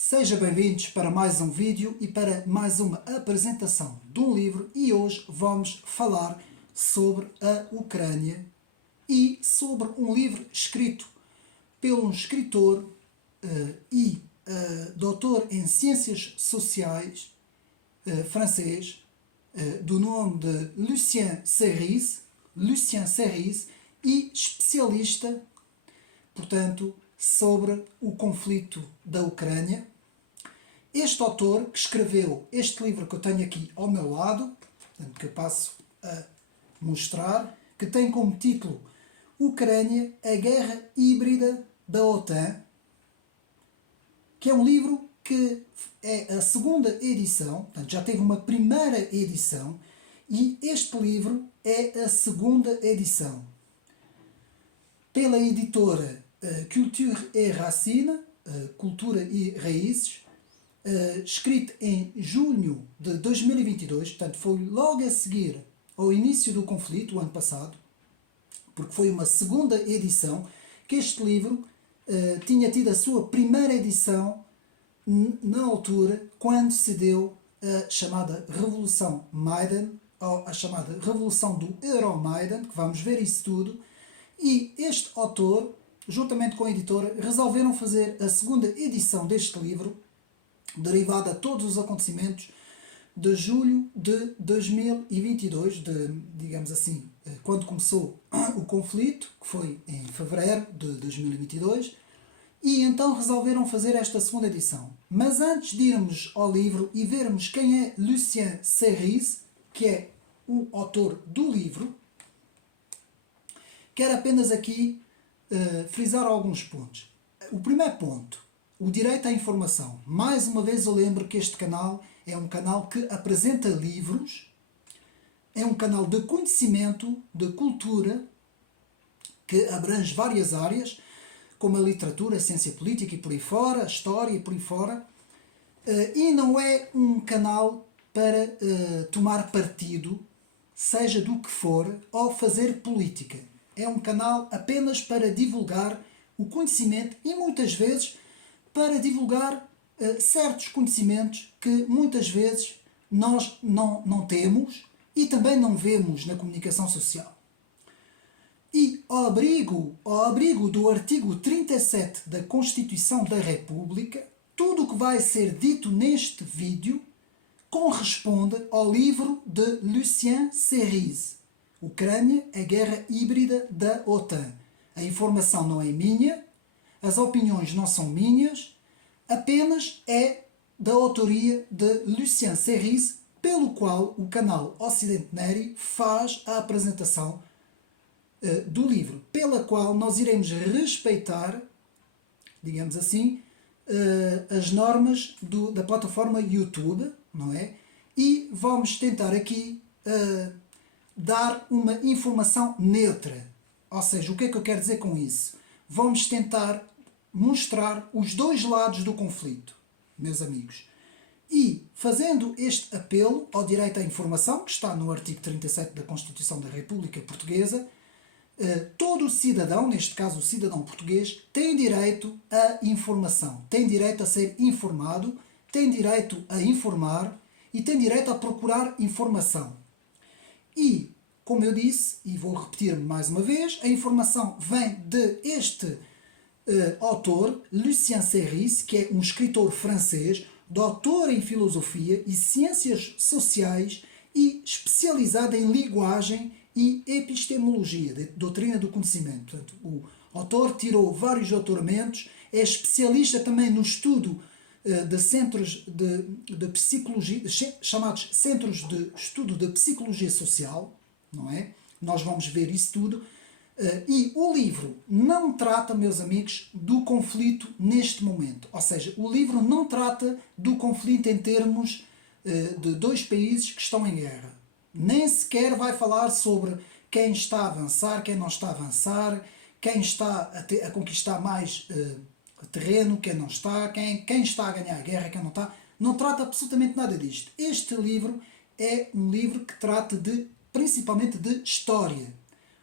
Sejam bem-vindos para mais um vídeo e para mais uma apresentação de um livro, e hoje vamos falar sobre a Ucrânia e sobre um livro escrito por um escritor e doutor em ciências sociais francês do nome de Lucien Serris, e especialista, portanto, sobre o conflito da Ucrânia. Este autor que escreveu este livro que eu tenho aqui ao meu lado, portanto, que eu passo a mostrar, que tem como título Ucrânia, a Guerra Híbrida da OTAN, que é um livro que é a segunda edição, portanto, já teve uma primeira edição, e este livro é a segunda edição, pela editora Culture et Racines, Cultura e Raízes, escrito em junho de 2022, portanto foi logo a seguir ao início do conflito, o ano passado, porque foi uma segunda edição, que este livro tinha tido a sua primeira edição na altura, quando se deu a chamada Revolução Maidan, ou a chamada Revolução do Euromaidan, que vamos ver isso tudo, e este autor, juntamente com a editora, resolveram fazer a segunda edição deste livro, derivada a todos os acontecimentos de julho de 2022, digamos assim, quando começou o conflito, que foi em fevereiro de 2022, e então resolveram fazer esta segunda edição. Mas antes de irmos ao livro e vermos quem é Lucien Serris, que é o autor do livro, quero apenas aqui frisar alguns pontos. O primeiro ponto, o direito à informação. Mais uma vez eu lembro que este canal é um canal que apresenta livros, é um canal de conhecimento, de cultura, que abrange várias áreas, como a literatura, a ciência política e por aí fora, a história e por aí fora, e não é um canal para tomar partido, seja do que for, ou fazer política. É um canal apenas para divulgar o conhecimento e muitas vezes para divulgar certos conhecimentos que muitas vezes nós não temos e também não vemos na comunicação social. E ao abrigo do artigo 37 da Constituição da República, tudo o que vai ser dito neste vídeo corresponde ao livro de Lucien Serris, Ucrânia, a Guerra Híbrida da OTAN. A informação não é minha, as opiniões não são minhas, apenas é da autoria de Lucien Serris, pelo qual o canal Ocidente Neri faz a apresentação do livro, pela qual nós iremos respeitar, digamos assim, as normas da plataforma YouTube, não é? E vamos tentar aqui dar uma informação neutra. Ou seja, o que é que eu quero dizer com isso? Vamos tentar mostrar os dois lados do conflito, meus amigos. E, fazendo este apelo ao direito à informação, que está no artigo 37 da Constituição da República Portuguesa, todo cidadão, neste caso o cidadão português, tem direito à informação, tem direito a ser informado, tem direito a informar e tem direito a procurar informação. E, como eu disse, e vou repetir mais uma vez, a informação vem de este autor, Lucien Serris, que é um escritor francês, doutor em filosofia e ciências sociais e especializado em linguagem e epistemologia, de doutrina do conhecimento. Portanto, o autor tirou vários doutoramentos, é especialista também no estudo de centros de psicologia, chamados Centros de Estudo de Psicologia Social, não é? Nós vamos ver isso tudo. E o livro não trata, meus amigos, do conflito neste momento. Ou seja, o livro não trata do conflito em termos de dois países que estão em guerra. Nem sequer vai falar sobre quem está a avançar, quem não está a avançar, quem está a conquistar mais terreno, quem não está, quem está a ganhar a guerra, quem não está. Não trata absolutamente nada disto. Este livro é um livro que trata principalmente de história.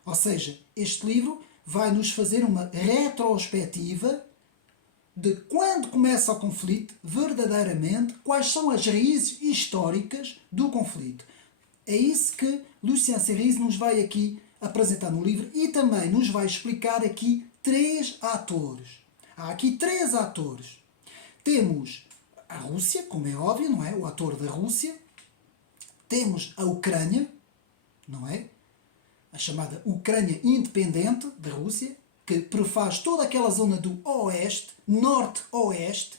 Ou seja, este livro vai nos fazer uma retrospectiva de quando começa o conflito, verdadeiramente, quais são as raízes históricas do conflito. É isso que Lucien Cerise nos vai aqui apresentar no livro e também nos vai explicar aqui três atores. Há aqui três atores. Temos a Rússia, como é óbvio, não é? O ator da Rússia. Temos a Ucrânia, não é? A chamada Ucrânia independente da Rússia, que prefaz toda aquela zona do oeste, norte-oeste.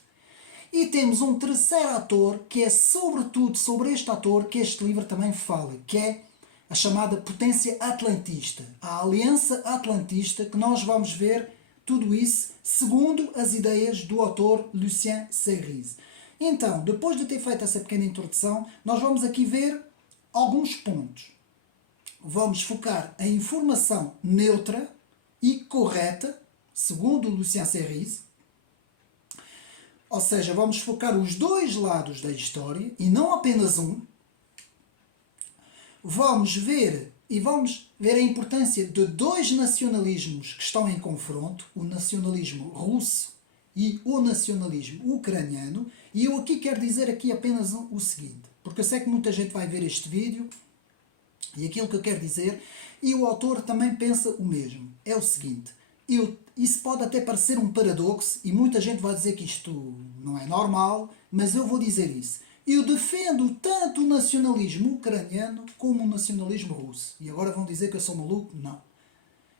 E temos um terceiro ator, que é sobretudo sobre este ator que este livro também fala, que é a chamada potência atlantista, a aliança atlantista, que nós vamos ver tudo isso segundo as ideias do autor Lucien Cerise. Então, depois de ter feito essa pequena introdução, nós vamos aqui ver alguns pontos. Vamos focar a informação neutra e correta, segundo Lucien Cerise. Ou seja, vamos focar os dois lados da história e não apenas um. Vamos ver a importância de dois nacionalismos que estão em confronto, o nacionalismo russo e o nacionalismo ucraniano. E eu aqui quero dizer aqui apenas o seguinte, porque eu sei que muita gente vai ver este vídeo e aquilo que eu quero dizer, e o autor também pensa o mesmo. É o seguinte, isso pode até parecer um paradoxo e muita gente vai dizer que isto não é normal, mas eu vou dizer isso. Eu defendo tanto o nacionalismo ucraniano como o nacionalismo russo. E agora vão dizer que eu sou maluco? Não.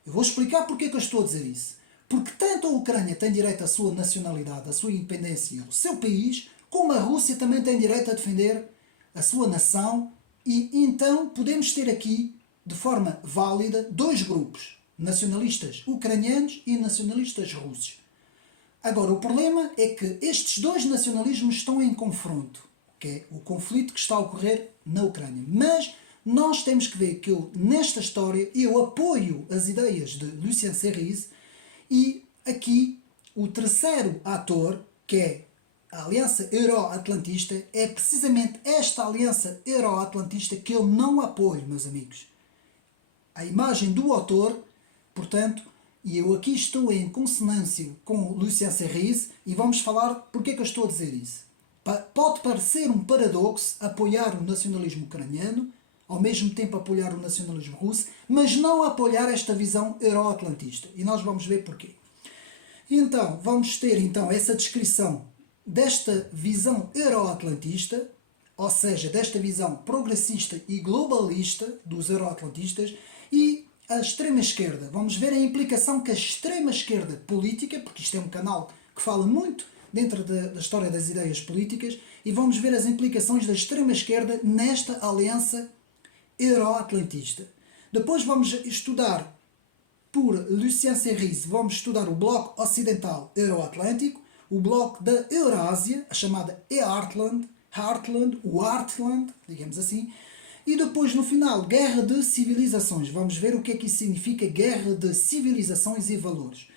Eu vou explicar porque é que eu estou a dizer isso. Porque tanto a Ucrânia tem direito à sua nacionalidade, à sua independência, ao seu país, como a Rússia também tem direito a defender a sua nação. E então podemos ter aqui, de forma válida, dois grupos, nacionalistas ucranianos e nacionalistas russos. Agora, o problema é que estes dois nacionalismos estão em confronto, que é o conflito que está a ocorrer na Ucrânia. Mas nós temos que ver que nesta história, eu apoio as ideias de Lucien Cerise e aqui o terceiro ator, que é a Aliança Euro-Atlantista, é precisamente esta Aliança Euro-Atlantista que eu não apoio, meus amigos. A imagem do autor, portanto, e eu aqui estou em consonância com Lucien Cerise e vamos falar porque é que eu estou a dizer isso. Pode parecer um paradoxo apoiar o nacionalismo ucraniano, ao mesmo tempo apoiar o nacionalismo russo, mas não apoiar esta visão euro-atlantista. E nós vamos ver porquê. Então, vamos ter então essa descrição desta visão euro-atlantista, ou seja, desta visão progressista e globalista dos euro-atlantistas, e a extrema-esquerda. Vamos ver a implicação que a extrema-esquerda política, porque isto é um canal que fala muito dentro da história das ideias políticas, e vamos ver as implicações da extrema-esquerda nesta aliança euro-atlantista. Depois vamos estudar, por Lucien Cerise, vamos estudar o bloco ocidental euro-atlântico, o bloco da Eurásia, a chamada Heartland, o Heartland, digamos assim, e depois no final, guerra de civilizações. Vamos ver o que é que isso significa, guerra de civilizações e valores.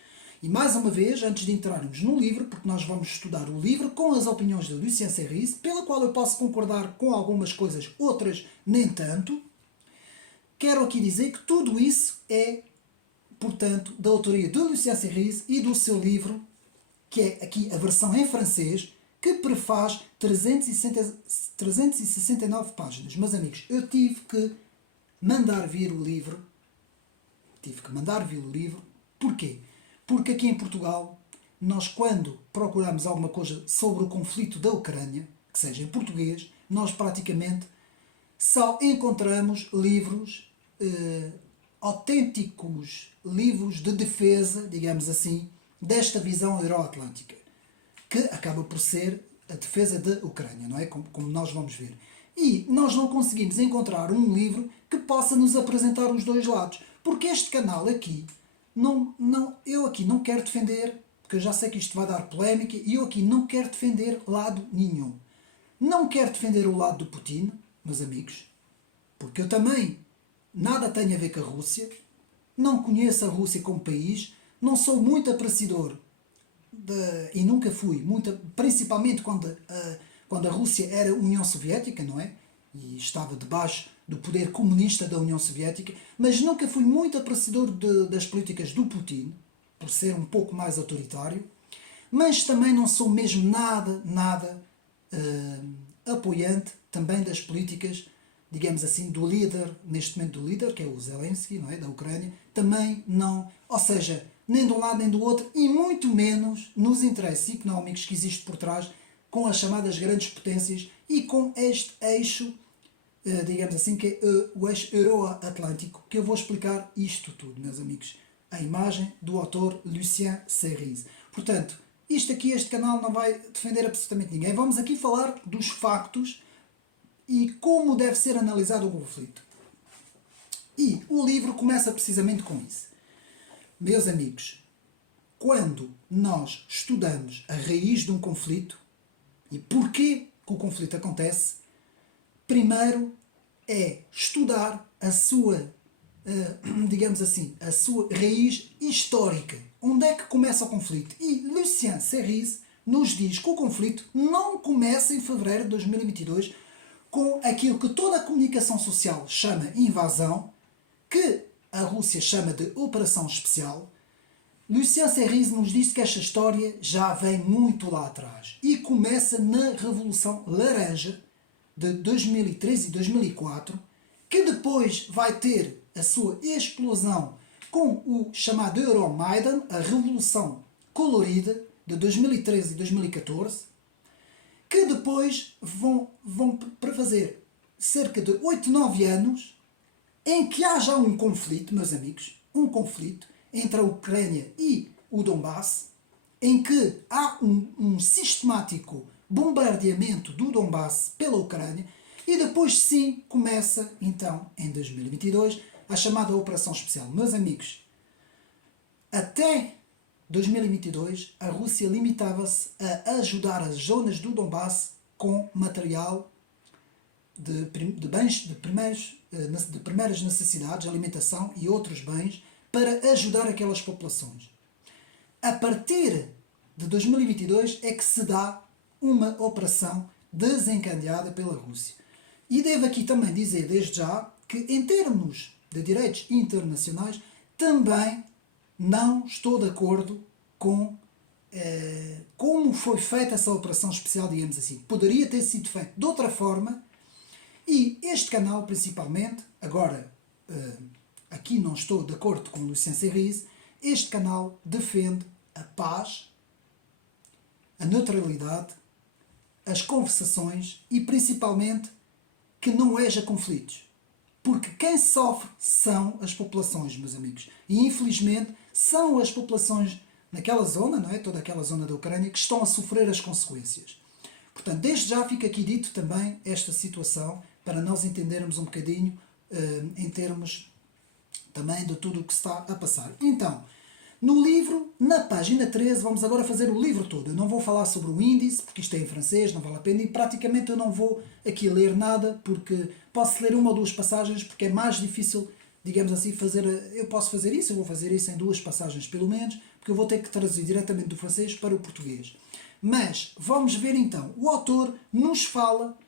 E mais uma vez, antes de entrarmos no livro, porque nós vamos estudar o livro com as opiniões de Lucien Cerise, pela qual eu posso concordar com algumas coisas, outras nem tanto, quero aqui dizer que tudo isso é, portanto, da autoria de Lucien Cerise e do seu livro, que é aqui a versão em francês, que prefaz 369 páginas. Meus amigos, eu tive que mandar vir o livro. Porquê? Porque aqui em Portugal, nós quando procuramos alguma coisa sobre o conflito da Ucrânia, que seja em português, nós praticamente só encontramos livros, autênticos livros de defesa, digamos assim, desta visão euroatlântica, que acaba por ser a defesa da Ucrânia, não é? Como nós vamos ver. E nós não conseguimos encontrar um livro que possa nos apresentar os dois lados, porque este canal aqui, eu aqui não quero defender, porque eu já sei que isto vai dar polémica, e eu aqui não quero defender lado nenhum. Não quero defender o lado do Putin, meus amigos, porque eu também nada tenho a ver com a Rússia, não conheço a Rússia como país, não sou muito apreciador e nunca fui, principalmente quando a Rússia era União Soviética, não é? E estava debaixo do poder comunista da União Soviética, mas nunca fui muito apreciador das políticas do Putin, por ser um pouco mais autoritário. mas também não sou mesmo nada apoiante também das políticas, digamos assim, do líder, neste momento do líder, que é o Zelensky, não é? Da Ucrânia, também não, ou seja, nem de um lado nem do outro, e muito menos nos interesses económicos que existem por trás com as chamadas grandes potências e com este eixo, digamos assim, que é o eixo Euro-Atlântico, que eu vou explicar isto tudo, meus amigos. A imagem do autor Lucien Serrise. Portanto, isto aqui, este canal não vai defender absolutamente ninguém. Vamos aqui falar dos factos e como deve ser analisado o conflito. E o livro começa precisamente com isso. Meus amigos, quando nós estudamos a raiz de um conflito e porquê que o conflito acontece, primeiro é estudar a sua, digamos assim, a sua raiz histórica. Onde é que começa o conflito? E Lucien Serrise nos diz que o conflito não começa em fevereiro de 2022 com aquilo que toda a comunicação social chama invasão, que a Rússia chama de operação especial. Lucien Serrise nos diz que esta história já vem muito lá atrás e começa na Revolução Laranja de 2003 e 2004, que depois vai ter a sua explosão com o chamado Euromaidan, a Revolução Colorida de 2013 e 2014, que depois vão prefazer cerca de 8, 9 anos em que há já um conflito, meus amigos, um conflito entre a Ucrânia e o Donbass, em que há um sistemático bombardeamento do Donbass pela Ucrânia, e depois sim começa, então, em 2022, a chamada Operação Especial. Meus amigos, até 2022 a Rússia limitava-se a ajudar as zonas do Donbass com material de bens de primeiras necessidades, alimentação e outros bens, para ajudar aquelas populações. A partir de 2022 é que se dá uma operação desencadeada pela Rússia. E devo aqui também dizer desde já que, em termos de direitos internacionais, também não estou de acordo com como foi feita essa operação especial, digamos assim. Poderia ter sido feito de outra forma, e este canal, principalmente, agora aqui não estou de acordo com o Lucien Serrise, este canal defende a paz, a neutralidade, as conversações e principalmente que não haja conflitos. Porque quem sofre são as populações, meus amigos. E infelizmente são as populações naquela zona, não é? Toda aquela zona da Ucrânia, que estão a sofrer as consequências. Portanto, desde já fica aqui dito também esta situação para nós entendermos um bocadinho em termos também de tudo o que está a passar. Então, no livro, na página 13, vamos agora fazer o livro todo. Eu não vou falar sobre o índice, porque isto é em francês, não vale a pena, e praticamente eu não vou aqui ler nada, porque posso ler uma ou duas passagens, porque é mais difícil, digamos assim, fazer... Eu posso fazer isso, eu vou fazer isso em duas passagens pelo menos, porque eu vou ter que traduzir diretamente do francês para o português. Mas, vamos ver então, o autor nos fala,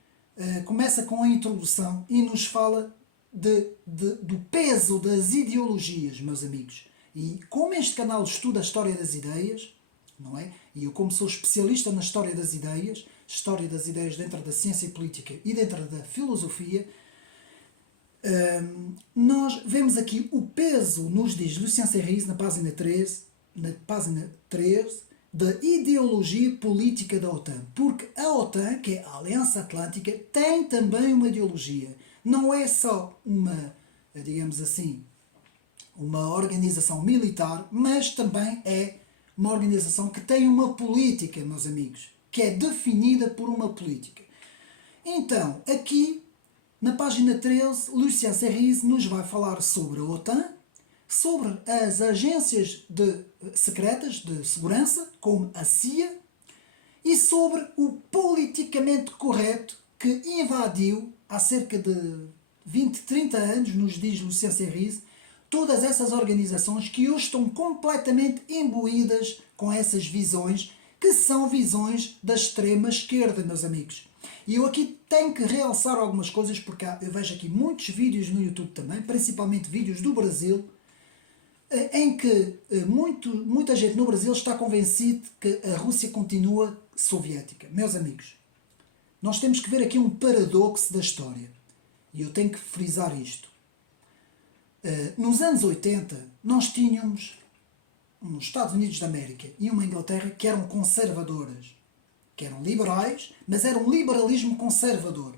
começa com a introdução e nos fala do peso das ideologias, meus amigos. E como este canal estuda a história das ideias, não é? E eu, como sou especialista na história das ideias dentro da ciência política e dentro da filosofia, nós vemos aqui o peso, nos diz Lucien Serrise, na página 3, da ideologia política da OTAN. Porque a OTAN, que é a Aliança Atlântica, tem também uma ideologia. Não é só uma, digamos assim, uma organização militar, mas também é uma organização que tem uma política, meus amigos, que é definida por uma política. Então, aqui, na página 13, Lucien Serrise nos vai falar sobre a OTAN, sobre as agências secretas de segurança, como a CIA, e sobre o politicamente correto que invadiu há cerca de 20, 30 anos, nos diz Lucien Serrise, todas essas organizações que hoje estão completamente imbuídas com essas visões, que são visões da extrema esquerda, meus amigos. E eu aqui tenho que realçar algumas coisas, porque eu vejo aqui muitos vídeos no YouTube também, principalmente vídeos do Brasil, em que muita gente no Brasil está convencida que a Rússia continua soviética. Meus amigos, nós temos que ver aqui um paradoxo da história. E eu tenho que frisar isto. Nos anos 80, nós tínhamos uns Estados Unidos da América e uma Inglaterra que eram conservadoras, que eram liberais, mas era um liberalismo conservador.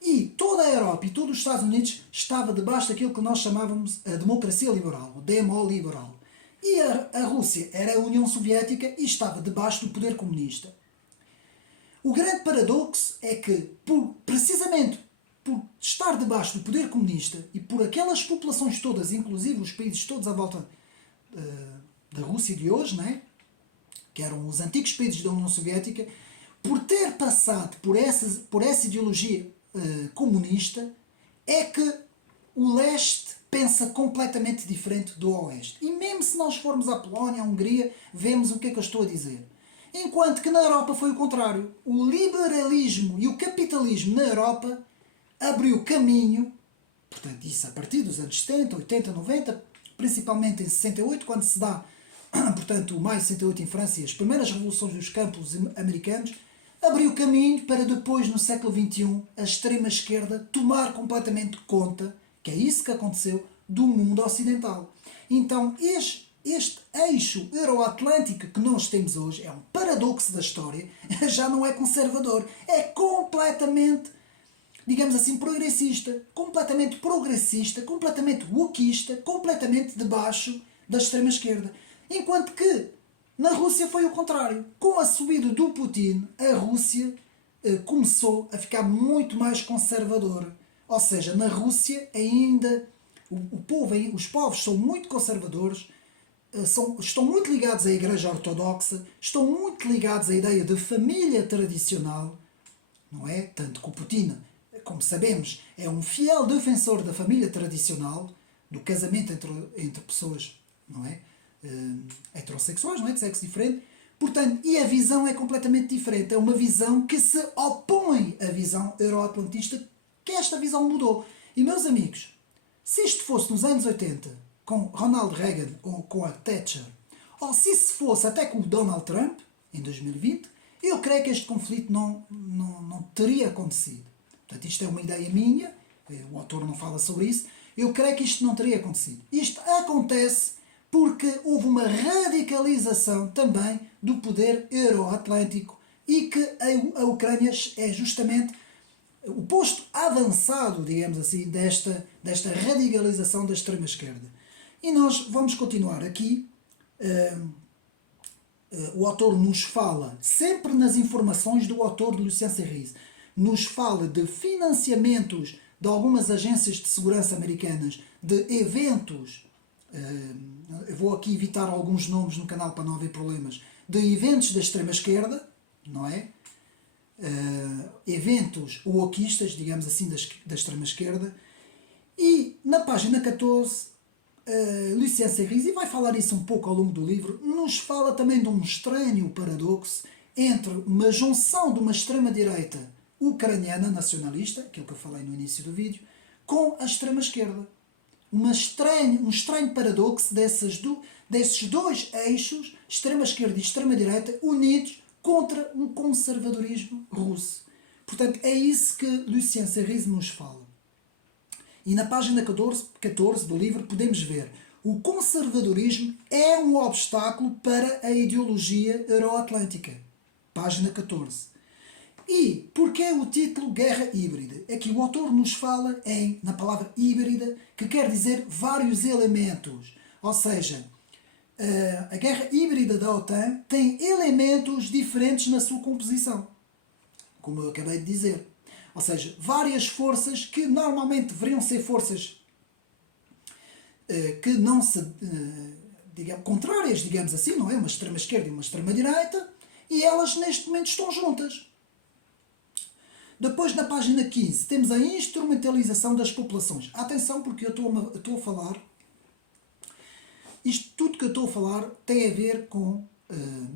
E toda a Europa e todos os Estados Unidos estava debaixo daquilo que nós chamávamos a democracia liberal, o demoliberal. E a Rússia era a União Soviética e estava debaixo do poder comunista. O grande paradoxo é que, precisamente por estar debaixo do poder comunista e por aquelas populações todas, inclusive os países todos à volta da Rússia de hoje, não é? Que eram os antigos países da União Soviética, por ter passado por essa ideologia comunista, é que o leste pensa completamente diferente do oeste. E mesmo se nós formos à Polónia, à Hungria, vemos o que é que eu estou a dizer. Enquanto que na Europa foi o contrário. O liberalismo e o capitalismo na Europa abriu caminho, portanto isso a partir dos anos 70, 80, 90, principalmente em 68, quando se dá, portanto, o maio de 68 em França e as primeiras revoluções dos campos americanos, abriu caminho para depois, no século XXI, a extrema-esquerda tomar completamente conta, que é isso que aconteceu, do mundo ocidental. Então, este eixo euroatlântico que nós temos hoje é um paradoxo da história, já não é conservador, é completamente, digamos assim, progressista, completamente wokista, completamente debaixo da extrema-esquerda. Enquanto que na Rússia foi o contrário. Com a subida do Putin, a Rússia começou a ficar muito mais conservadora. Ou seja, na Rússia ainda os povos são muito conservadores, estão muito ligados à Igreja Ortodoxa, estão muito ligados à ideia de família tradicional, não é? Tanto que o Putin, como sabemos, é um fiel defensor da família tradicional, do casamento entre pessoas, não é? Heterossexuais, não é? De sexo diferente. Portanto, e a visão é completamente diferente. É uma visão que se opõe à visão euroatlantista, que esta visão mudou. E, meus amigos, se isto fosse nos anos 80, com Ronald Reagan ou com a Thatcher, ou se fosse até com o Donald Trump, em 2020, eu creio que este conflito não teria acontecido. Portanto, isto é uma ideia minha, o autor não fala sobre isso, eu creio que isto não teria acontecido. Isto acontece porque houve uma radicalização também do poder euroatlântico e que a Ucrânia é justamente o posto avançado, digamos assim, desta radicalização da extrema-esquerda. E nós vamos continuar aqui. O autor nos fala, sempre nas informações do autor de Lucien Serris, nos fala de financiamentos de algumas agências de segurança americanas, de eventos. Eu vou aqui evitar alguns nomes no canal para não haver problemas, de eventos da extrema-esquerda, não é? Eventos wokistas, digamos assim, da extrema-esquerda. E na página 14, Lucien Serris, e vai falar isso um pouco ao longo do livro, nos fala também de um estranho paradoxo entre uma junção de uma extrema-direita ucraniana nacionalista, aquilo que eu falei no início do vídeo, com a extrema-esquerda. Um estranho paradoxo desses dois eixos, extrema-esquerda e extrema-direita, unidos contra um conservadorismo russo. Portanto, é isso que Lucien Serris nos fala. E na página 14 do livro podemos ver: o conservadorismo é um obstáculo para a ideologia euroatlântica. Página 14. E porquê o título Guerra Híbrida? É que o autor nos fala na palavra híbrida, que quer dizer vários elementos. Ou seja, a guerra híbrida da OTAN tem elementos diferentes na sua composição, como eu acabei de dizer. Ou seja, várias forças que normalmente deveriam ser forças que não se, contrárias, digamos assim, não é? Uma extrema-esquerda e uma extrema-direita, e elas neste momento estão juntas. Depois, na página 15, temos a instrumentalização das populações. Atenção, porque eu estou a falar, isto tudo que eu estou a falar tem a ver com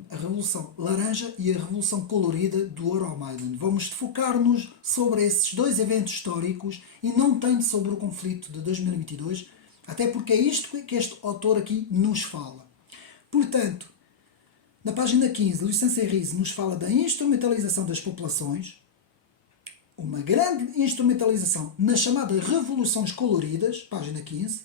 a Revolução Laranja e a Revolução Colorida do Euromaidan. Vamos focar-nos sobre esses dois eventos históricos e não tanto sobre o conflito de 2022, Até porque é isto que este autor aqui nos fala. Portanto, na página 15, Lucien Serrise nos fala da instrumentalização das populações, uma grande instrumentalização nas chamadas revoluções coloridas, página 15.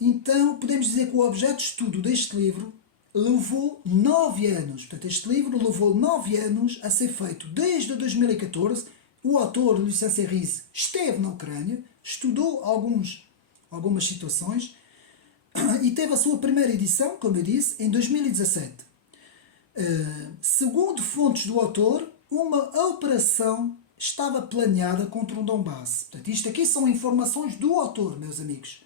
Então, podemos dizer que o objeto de estudo deste livro levou 9 anos. Portanto, este livro levou 9 anos a ser feito desde 2014. O autor, Lucien Serrise, esteve na Ucrânia, estudou algumas situações e teve a sua primeira edição, como eu disse, em 2017. Segundo fontes do autor, uma operação estava planeada contra o Donbass. Portanto, isto aqui são informações do autor, meus amigos.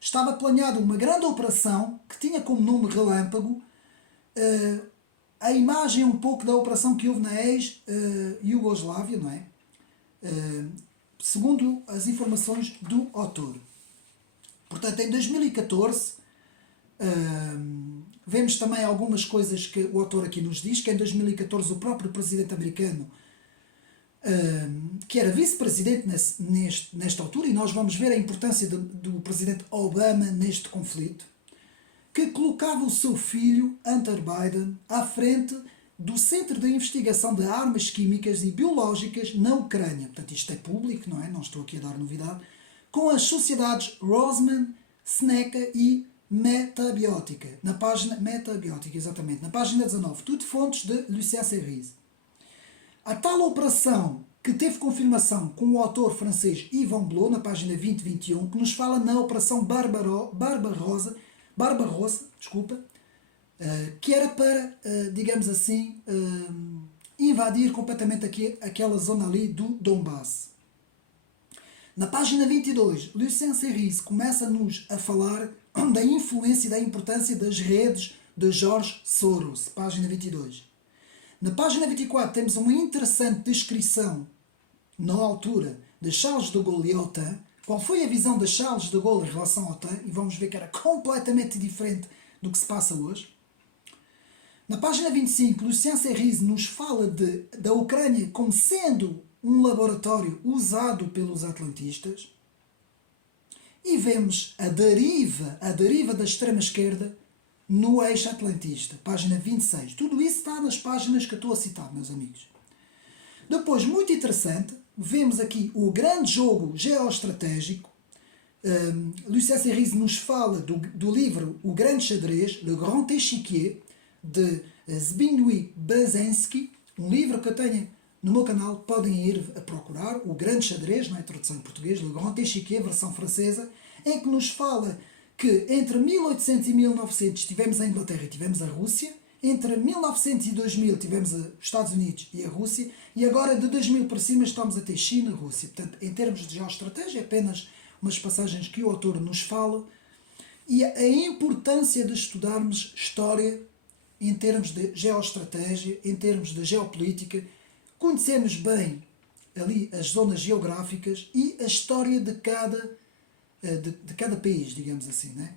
Estava planeada uma grande operação que tinha como nome Relâmpago. A imagem é um pouco da operação que houve na ex-Iugoslávia, não é? Segundo as informações do autor. Portanto, em 2014, vemos também algumas coisas que o autor aqui nos diz, que em 2014 o próprio presidente americano, que era vice-presidente nesta altura, e nós vamos ver a importância do presidente Obama neste conflito, que colocava o seu filho, Hunter Biden, à frente do Centro de Investigação de Armas Químicas e Biológicas na Ucrânia. Portanto, isto é público, não é? Não estou aqui a dar novidade. Com as sociedades Rosman, Seneca e Metabiótica. Metabiótica, exatamente. Na página 19. Tudo fontes de Lucien Serrise. A tal operação que teve confirmação com o autor francês Yvan Blot, na página 20-21, que nos fala na Operação Barbarossa, que era para, digamos assim, invadir completamente aquela zona ali do Donbass. Na página 22, Lucien Serrise começa-nos a falar da influência e da importância das redes de George Soros, página 22. Na página 24 temos uma interessante descrição, na altura, de Charles de Gaulle e a OTAN. Qual foi a visão de Charles de Gaulle em relação à OTAN? E vamos ver que era completamente diferente do que se passa hoje. Na página 25, Lucien Serrise nos fala da Ucrânia como sendo um laboratório usado pelos atlantistas. E vemos a deriva da extrema-esquerda no eixo atlantista, página 26. Tudo isso está nas páginas que eu estou a citar, meus amigos. Depois, muito interessante, vemos aqui o grande jogo geoestratégico. Lucien Serrise nos fala do livro O Grande Xadrez, Le Grand Échiquier, de Zbigniew Brzezinski, um livro que eu tenho no meu canal, podem ir a procurar, O Grande Xadrez, não é tradução em português, Le Grand Échiquier, versão francesa, em que nos fala que entre 1800 e 1900 tivemos a Inglaterra e tivemos a Rússia, entre 1900 e 2000 tivemos os Estados Unidos e a Rússia, e agora de 2000 para cima estamos a ter China e Rússia. Portanto, em termos de geoestratégia, apenas umas passagens que o autor nos fala, e a importância de estudarmos história em termos de geoestratégia, em termos de geopolítica, conhecermos bem ali as zonas geográficas e a história de cada país, digamos assim, né?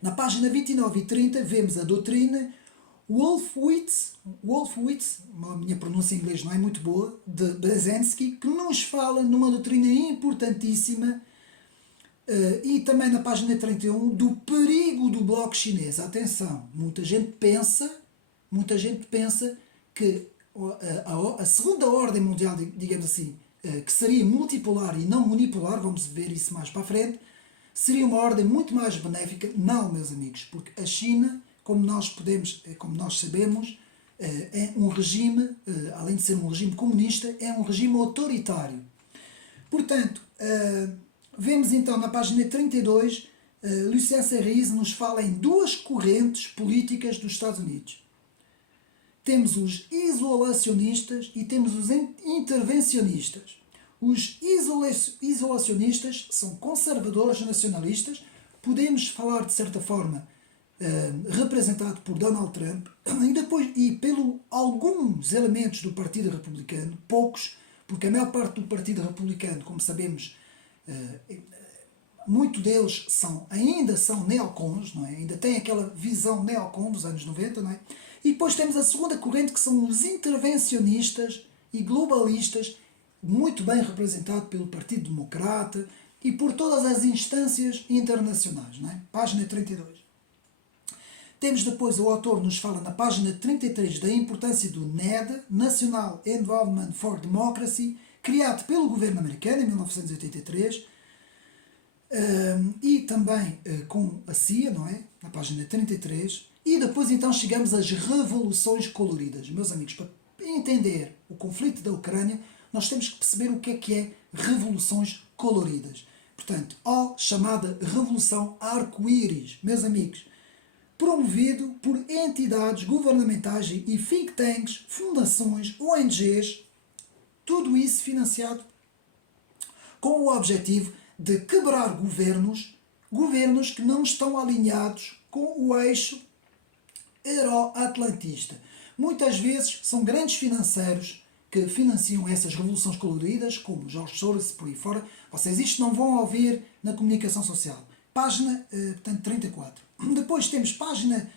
Na página 29 e 30 vemos a doutrina Wolfowitz, a minha pronúncia em inglês não é muito boa, de Brzezinski, que nos fala numa doutrina importantíssima, e também na página 31 do perigo do bloco chinês. Atenção, muita gente pensa que a segunda ordem mundial, digamos assim, que seria multipolar e não unipolar, vamos ver isso mais para a frente, seria uma ordem muito mais benéfica. Não, meus amigos, porque a China, como nós sabemos, é um regime, além de ser um regime comunista, é um regime autoritário. Portanto, vemos então na página 32, Lucien Serrise nos fala em duas correntes políticas dos Estados Unidos. Temos os isolacionistas e temos os intervencionistas. Os isolacionistas são conservadores nacionalistas, podemos falar de certa forma representado por Donald Trump e pelo alguns elementos do Partido Republicano, poucos, porque a maior parte do Partido Republicano, como sabemos, muitos deles ainda são neocons, não é? Ainda têm aquela visão neocon dos anos 90, não é? E depois temos a segunda corrente, que são os intervencionistas e globalistas, muito bem representado pelo Partido Democrata, e por todas as instâncias internacionais. Não é? Página 32. Temos depois, o autor nos fala na página 33 da importância do NED, National Endowment for Democracy, criado pelo governo americano em 1983, e também com a CIA, não é? Na página 33. E depois então chegamos às revoluções coloridas. Meus amigos, para entender o conflito da Ucrânia, nós temos que perceber o que é revoluções coloridas. Portanto, a chamada Revolução Arco-Íris, meus amigos, promovido por entidades governamentais e think tanks, fundações, ONGs, tudo isso financiado com o objetivo de quebrar governos que não estão alinhados com o eixo euroatlantista. Muitas vezes são grandes financeiros que financiam essas revoluções coloridas, como George Soros e por aí fora. Vocês isto não vão ouvir na comunicação social. Página, portanto, 34. Depois temos página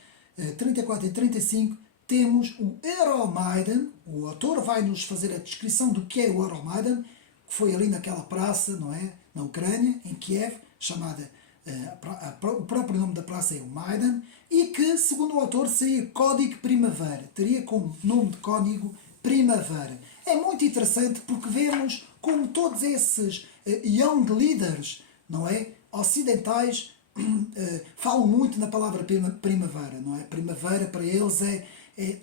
34 e 35, temos o Euromaidan. O autor vai nos fazer a descrição do que é o Euromaidan, que foi ali naquela praça, não é? Na Ucrânia, em Kiev, chamada, o próprio nome da praça é o Maidan, e que, segundo o autor, seria Código Primavera, teria como nome de código Primavera. É muito interessante porque vemos como todos esses young leaders, não é? Ocidentais, falam muito na palavra primavera, não é? Primavera para eles é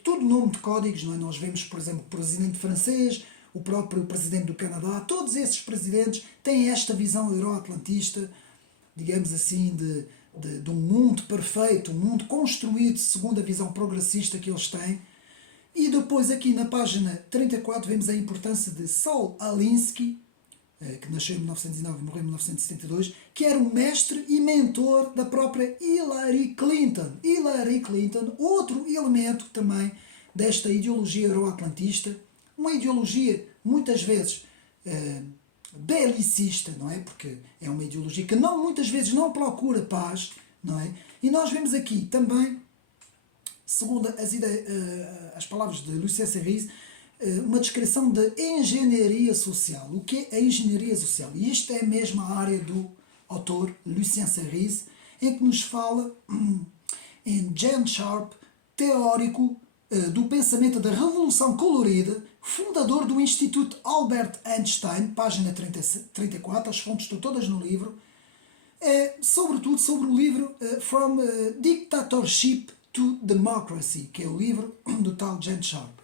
tudo nome de códigos, não é? Nós vemos, por exemplo, o presidente francês, o próprio presidente do Canadá, todos esses presidentes têm esta visão euroatlantista, digamos assim, de um mundo perfeito, um mundo construído segundo a visão progressista que eles têm. E depois aqui na página 34 vemos a importância de Saul Alinsky, que nasceu em 1909 e morreu em 1972, que era o mestre e mentor da própria Hillary Clinton. Hillary Clinton, outro elemento também desta ideologia euroatlantista, uma ideologia muitas vezes belicista, não é? Porque é uma ideologia que muitas vezes não procura paz, não é? E nós vemos aqui também, segundo as palavras de Lucien Serris, uma descrição de engenharia social. O que é a engenharia social? E isto é mesmo a área do autor Lucien Serris, em que nos fala em Gene Sharp, teórico do pensamento da Revolução Colorida, fundador do Instituto Albert Einstein, página 34, as fontes estão todas no livro, sobretudo sobre o livro From Dictatorship to Democracy, que é o livro do tal Gene Sharp.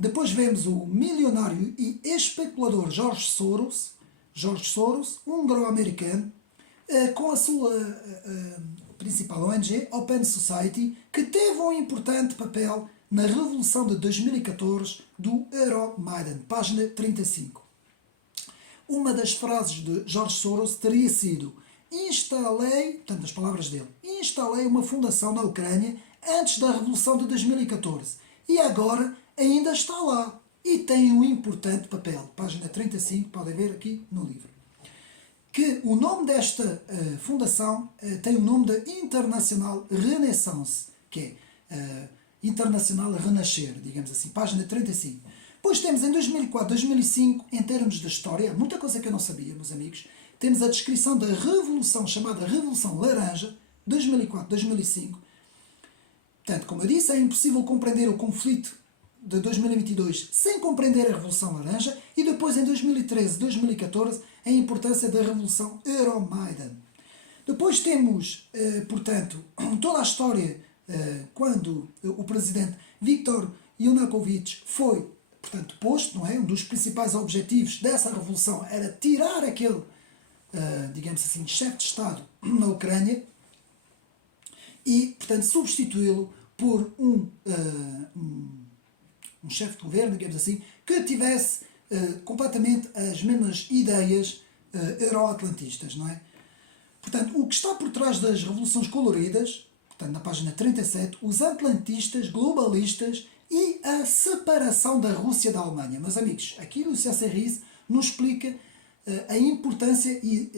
Depois vemos o milionário e especulador George Soros, húngaro-americano, com a sua principal ONG, Open Society, que teve um importante papel na Revolução de 2014 do Euromaidan, página 35. Uma das frases de George Soros teria sido: portanto, as palavras dele, instalei uma fundação na Ucrânia antes da Revolução de 2014 e agora ainda está lá e tem um importante papel. Página 35, podem ver aqui no livro. Que o nome desta fundação tem o nome de International Renaissance, que é Internacional Renascer, digamos assim, página 35. Depois temos em 2004, 2005, em termos de história, muita coisa que eu não sabia, meus amigos, temos a descrição da revolução chamada Revolução Laranja, 2004, 2005. Portanto, como eu disse, é impossível compreender o conflito de 2022 sem compreender a Revolução Laranja, e depois em 2013, 2014, a importância da Revolução Euromaidan. Depois temos, portanto, toda a história quando o presidente Viktor Yanukovych foi, portanto, posto, não é? Um dos principais objetivos dessa revolução era tirar aquele, digamos assim, chefe de Estado na Ucrânia e, portanto, substituí-lo por um chefe de governo, digamos assim, que tivesse completamente as mesmas ideias euroatlantistas, não é? Portanto, o que está por trás das revoluções coloridas, portanto, na página 37, os atlantistas, globalistas e a separação da Rússia da Alemanha. Meus amigos, aqui Lucien Serris nos explica a importância, e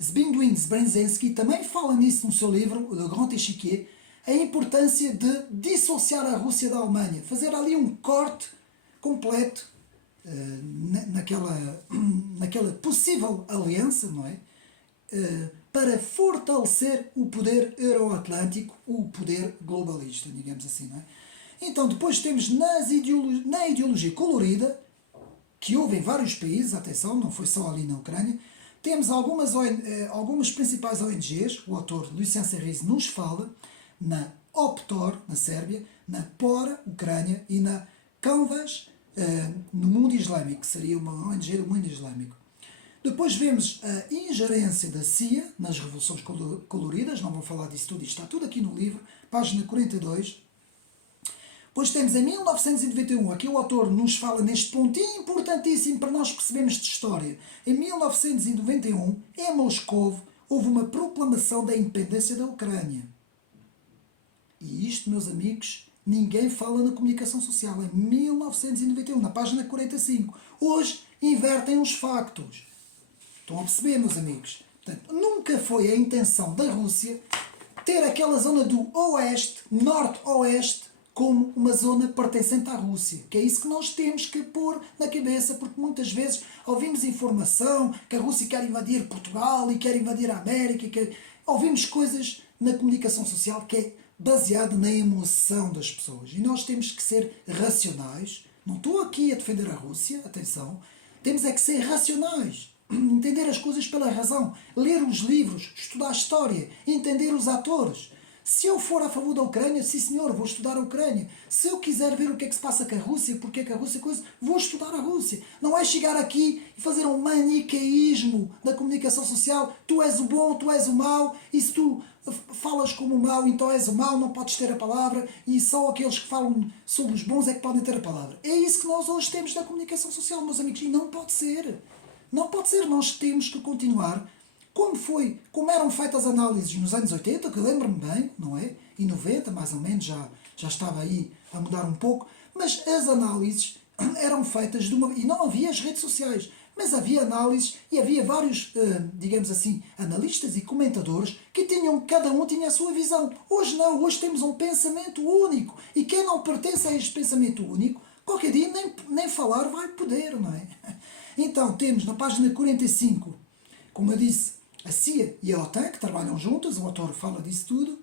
Zbigniew Brzezinski também fala nisso no seu livro, Le Grand Échiquier, a importância de dissociar a Rússia da Alemanha, fazer ali um corte completo naquela possível aliança, não é? Para fortalecer o poder euroatlântico, o poder globalista, digamos assim, não é? Então depois temos na ideologia colorida, que houve em vários países, atenção, não foi só ali na Ucrânia, temos algumas principais ONGs, o autor Lucian Serris nos fala, na Optor, na Sérvia, na POR, Ucrânia, e na Canvas, no mundo islâmico, que seria uma ONG do mundo islâmico. Depois vemos a ingerência da CIA nas revoluções coloridas, não vou falar disso tudo, isto está tudo aqui no livro, página 42. Depois temos em 1991, aqui o autor nos fala neste ponto importantíssimo para nós percebermos de história. Em 1991, em Moscou, houve uma proclamação da independência da Ucrânia. E isto, meus amigos, ninguém fala na comunicação social. Em 1991, na página 45. Hoje, invertem os factos. Estão a perceber, meus amigos? Portanto, nunca foi a intenção da Rússia ter aquela zona do oeste, norte-oeste, como uma zona pertencente à Rússia. Que é isso que nós temos que pôr na cabeça, porque muitas vezes ouvimos informação que a Rússia quer invadir Portugal e quer invadir a América. Ouvimos coisas na comunicação social que é baseada na emoção das pessoas. E nós temos que ser racionais. Não estou aqui a defender a Rússia, atenção. Temos é que ser racionais. Entender as coisas pela razão. Ler os livros, estudar a história, entender os atores. Se eu for a favor da Ucrânia, sim senhor, vou estudar a Ucrânia. Se eu quiser ver o que é que se passa com a Rússia, porque é que a Rússia coisa, vou estudar a Rússia. Não é chegar aqui e fazer um maniqueísmo da comunicação social. Tu és o bom, tu és o mau, e se tu falas como o mau, então és o mau, não podes ter a palavra, e só aqueles que falam sobre os bons é que podem ter a palavra. É isso que nós hoje temos na comunicação social, meus amigos, e não pode ser. Não pode ser, nós temos que continuar como eram feitas as análises nos anos 80, que lembro-me bem, não é? E 90, mais ou menos, já estava aí a mudar um pouco, mas as análises eram feitas e não havia as redes sociais, mas havia análises e havia vários, digamos assim, analistas e comentadores que cada um tinha a sua visão. Hoje não, hoje temos um pensamento único, e quem não pertence a este pensamento único, qualquer dia nem falar vai poder, não é? Então, temos na página 45, como eu disse, a CIA e a OTAN, que trabalham juntas, o autor fala disso tudo.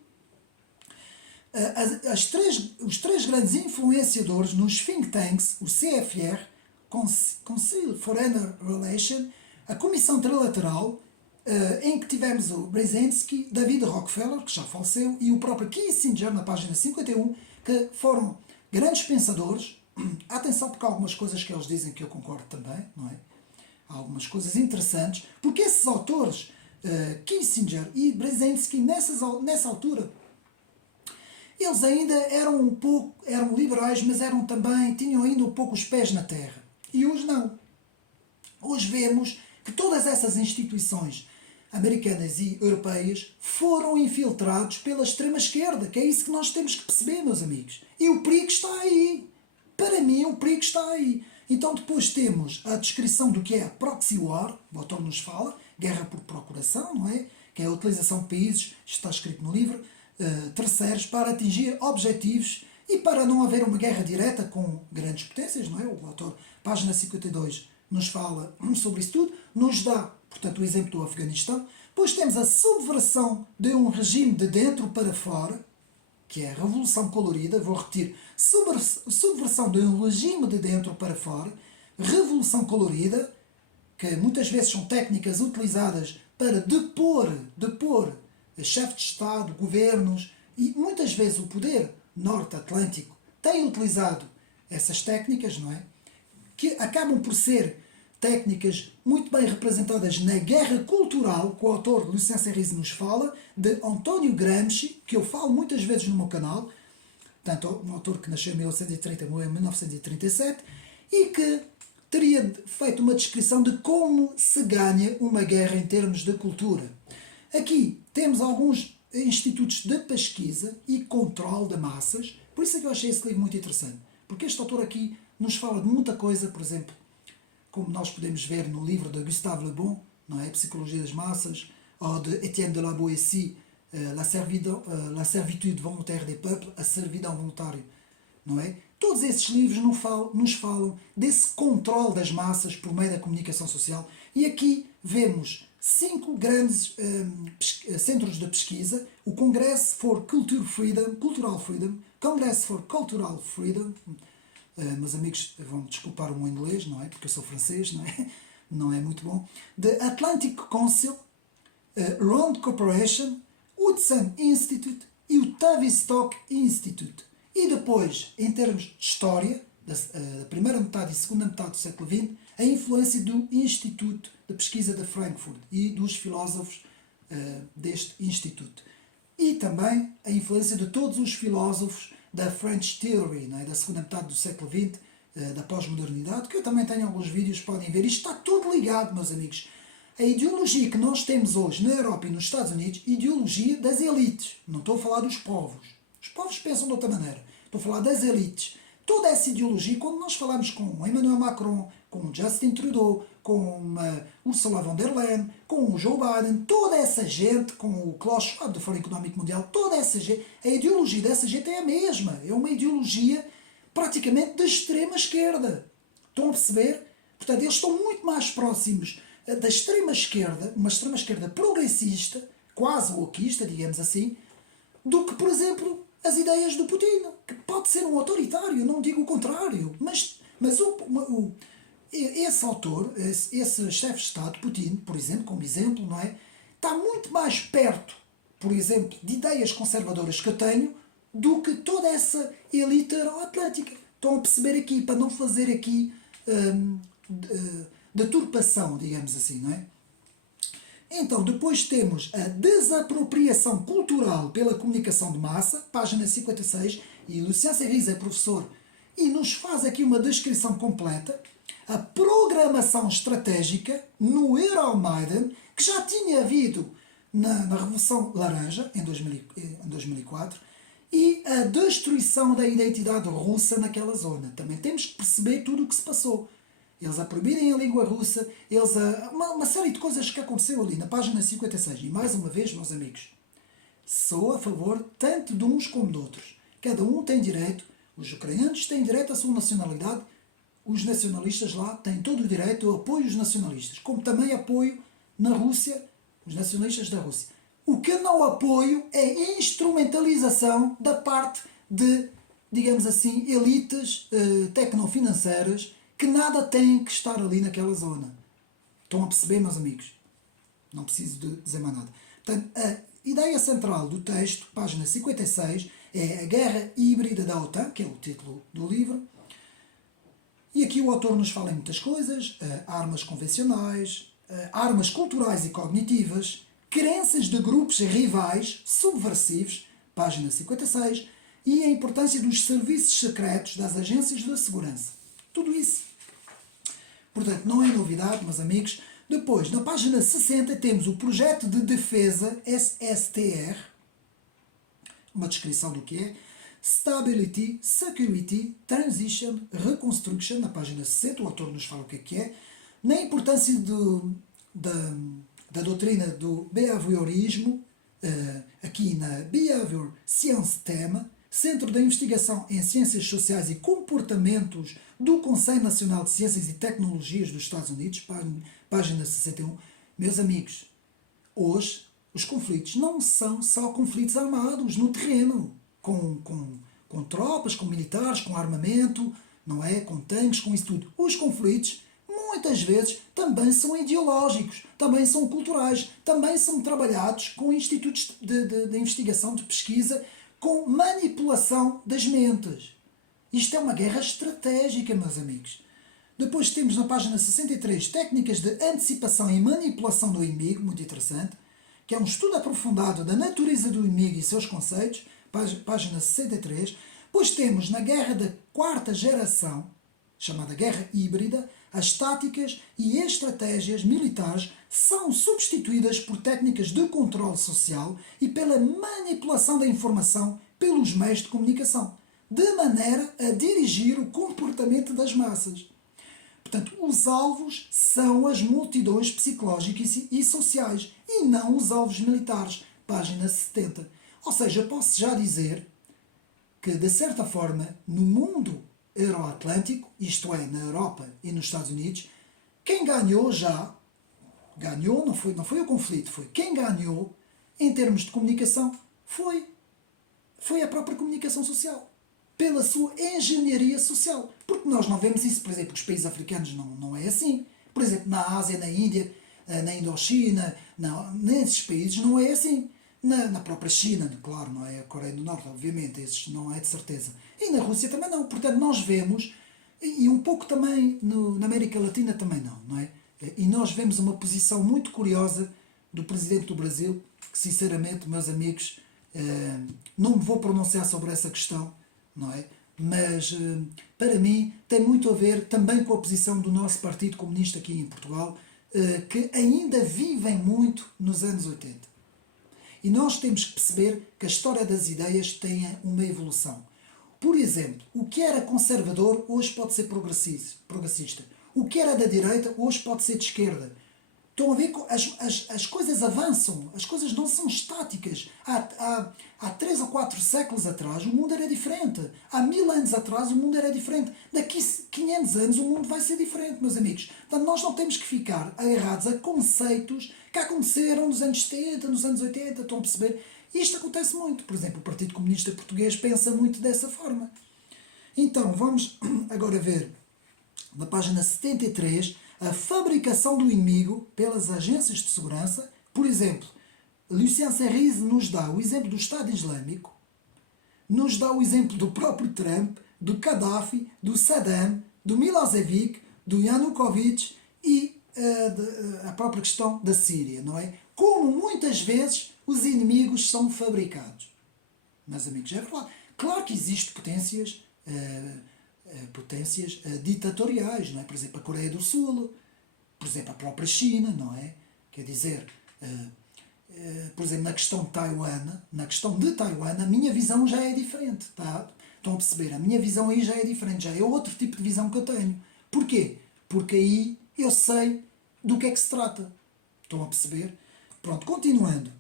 Os três grandes influenciadores nos think tanks, o CFR, Council Foreign Relations, a Comissão Trilateral, em que tivemos o Brzezinski, David Rockefeller, que já faleceu, e o próprio Kissinger, na página 51, que foram grandes pensadores. Atenção, porque há algumas coisas que eles dizem que eu concordo também, não é? Há algumas coisas interessantes, porque esses autores, Kissinger e Brzezinski, nessa altura, eles ainda eram liberais, mas tinham ainda um pouco os pés na terra. E hoje não. Hoje vemos que todas essas instituições americanas e europeias foram infiltrados pela extrema-esquerda, que é isso que nós temos que perceber, meus amigos. E o perigo está aí. Para mim, o perigo está aí. Então depois temos a descrição do que é a proxy war, o autor nos fala, guerra por procuração, não é? Que é a utilização de países, está escrito no livro, terceiros, para atingir objetivos e para não haver uma guerra direta com grandes potências, não é? O autor, página 52, nos fala sobre isso tudo, nos dá, portanto, o exemplo do Afeganistão. Depois temos a subversão de um regime de dentro para fora, que é a Revolução Colorida, vou repetir, subversão de um regime de dentro para fora, Revolução Colorida, que muitas vezes são técnicas utilizadas para depor chefes de Estado, governos, e muitas vezes o poder norte-atlântico tem utilizado essas técnicas, não é? Que acabam por ser técnicas muito bem representadas na guerra cultural, que o autor Lucian Serris nos fala, de António Gramsci, que eu falo muitas vezes no meu canal, portanto, um autor que nasceu em 1930, morreu em 1937, e que teria feito uma descrição de como se ganha uma guerra em termos de cultura. Aqui temos alguns institutos de pesquisa e controle de massas, por isso é que eu achei esse livro muito interessante, porque este autor aqui nos fala de muita coisa, por exemplo, como nós podemos ver no livro de Gustave Le Bon, não é? Psicologia das Massas, ou de Étienne de la Boétie, la servitude volontaire des peuples, a servidão voluntária, não é? Todos esses livros nos falam desse controle das massas por meio da comunicação social. E aqui vemos 5 grandes centros de pesquisa: o Congress for Cultural Freedom, Congress for Cultural Freedom, meus amigos vão me desculpar o meu inglês, não é? Porque eu sou francês, não é? Não é muito bom. The Atlantic Council, Rand Corporation, Hudson Institute e o Tavistock Institute. E depois, em termos de história, da primeira metade e segunda metade do século XX, a influência do Instituto de Pesquisa de Frankfurt e dos filósofos deste instituto. E também a influência de todos os filósofos da French Theory, não é? Da segunda metade do século XX, da pós-modernidade, que eu também tenho alguns vídeos, podem ver. Isto está tudo ligado, meus amigos. A ideologia que nós temos hoje na Europa e nos Estados Unidos, ideologia das elites. Não estou a falar dos povos. Os povos pensam de outra maneira. Estou a falar das elites. Toda essa ideologia, quando nós falamos com Emmanuel Macron, com Justin Trudeau, com Ursula von der Leyen, com o Joe Biden, toda essa gente, com o Klaus Schwab do Fórum Económico Mundial, toda essa gente, a ideologia dessa gente é a mesma. É uma ideologia praticamente da extrema esquerda. Estão a perceber? Portanto, eles estão muito mais próximos da extrema esquerda, uma extrema esquerda progressista, quase wokeista, digamos assim, do que, por exemplo, as ideias do Putin, que pode ser um autoritário, não digo o contrário, mas esse autor, esse chefe de Estado, Putin, por exemplo, como exemplo, não é? Está muito mais perto, por exemplo, de ideias conservadoras que eu tenho, do que toda essa elite euroatlântica. Estão a perceber aqui, para não fazer aqui deturpação, digamos assim, não é? Então, depois temos a desapropriação cultural pela comunicação de massa, página 56, e Lucien Cerise é professor e nos faz aqui uma descrição completa. A programação estratégica no Euromaidan, que já tinha havido na Revolução Laranja, em 2004, e a destruição da identidade russa naquela zona. Também temos que perceber tudo o que se passou. Eles a proibirem a língua russa, uma série de coisas que aconteceu ali na página 56. E mais uma vez, meus amigos, sou a favor tanto de uns como de outros. Cada um tem direito, os ucranianos têm direito à sua nacionalidade, os nacionalistas lá têm todo o direito, eu apoio os nacionalistas, como também apoio na Rússia, os nacionalistas da Rússia. O que eu não apoio é a instrumentalização da parte de, digamos assim, elites tecnofinanceiras que nada têm que estar ali naquela zona. Estão a perceber, meus amigos? Não preciso de dizer mais nada. Portanto, a ideia central do texto, página 56, é a guerra híbrida da OTAN, que é o título do livro. E aqui o autor nos fala em muitas coisas: armas convencionais, armas culturais e cognitivas, crenças de grupos rivais, subversivos, página 56, e a importância dos serviços secretos das agências de segurança. Tudo isso. Portanto, não é novidade, meus amigos. Depois, na página 60, temos o projeto de defesa SSTR, uma descrição do que é Stability, Security, Transition, Reconstruction, na página 60, o autor nos fala o que é, na importância da doutrina do behaviorismo, aqui na Behavior Science Thema, Centro de Investigação em Ciências Sociais e Comportamentos do Conselho Nacional de Ciências e Tecnologias dos Estados Unidos, página 61. Meus amigos, hoje os conflitos não são só conflitos armados no terreno, com tropas, com militares, com armamento, não é? Com tanques, com isso tudo. Os conflitos, muitas vezes, também são ideológicos, também são culturais, também são trabalhados com institutos de investigação, de pesquisa, com manipulação das mentes. Isto é uma guerra estratégica, meus amigos. Depois temos na página 63 técnicas de antecipação e manipulação do inimigo, muito interessante, que é um estudo aprofundado da natureza do inimigo e seus conceitos, página 63. Depois temos na guerra da quarta geração, chamada guerra híbrida, as táticas e estratégias militares são substituídas por técnicas de controle social e pela manipulação da informação pelos meios de comunicação, de maneira a dirigir o comportamento das massas. Portanto, os alvos são as multidões psicológicas e sociais e não os alvos militares, página 70. Ou seja, posso já dizer que, de certa forma, no mundo euroatlântico, isto é, na Europa e nos Estados Unidos, quem ganhou já, ganhou, não foi o conflito, foi quem ganhou em termos de comunicação, foi a própria comunicação social, pela sua engenharia social. Porque nós não vemos isso, por exemplo, nos países africanos não é assim. Por exemplo, na Ásia, na Índia, na Indochina, nesses países não é assim. Na própria China, claro, não é a Coreia do Norte, obviamente, esses não é de certeza. E na Rússia também não. Portanto, nós vemos, e um pouco também na América Latina também não é? E nós vemos uma posição muito curiosa do Presidente do Brasil, que sinceramente, meus amigos, não me vou pronunciar sobre essa questão, não é? Mas, para mim, tem muito a ver também com a posição do nosso Partido Comunista aqui em Portugal, que ainda vivem muito nos anos 80. E nós temos que perceber que a história das ideias tem uma evolução. Por exemplo, o que era conservador hoje pode ser progressista. O que era da direita hoje pode ser de esquerda. Estão a ver que as coisas avançam, as coisas não são estáticas. Há 3 ou 4 séculos atrás o mundo era diferente. Há 1000 anos atrás o mundo era diferente. Daqui 500 anos o mundo vai ser diferente, meus amigos. Portanto, nós não temos que ficar agarrados a conceitos que aconteceram nos anos 70, nos anos 80, estão a perceber? Isto acontece muito. Por exemplo, o Partido Comunista Português pensa muito dessa forma. Então, vamos agora ver na página 73, a fabricação do inimigo pelas agências de segurança. Por exemplo, Lucien Serrise nos dá o exemplo do Estado Islâmico, nos dá o exemplo do próprio Trump, do Gaddafi, do Saddam, do Milosevic, do Yanukovych e a própria questão da Síria, não é? Como muitas vezes os inimigos são fabricados. Meus amigos, é verdade. Claro que existem potências ditatoriais, não é? Por exemplo, a Coreia do Sul, por exemplo, a própria China, não é? Quer dizer, por exemplo, na questão de Taiwan, a minha visão já é diferente, tá? Estão a perceber? A minha visão aí já é diferente, já é outro tipo de visão que eu tenho. Porquê? Porque aí eu sei do que é que se trata. Estão a perceber? Pronto, continuando.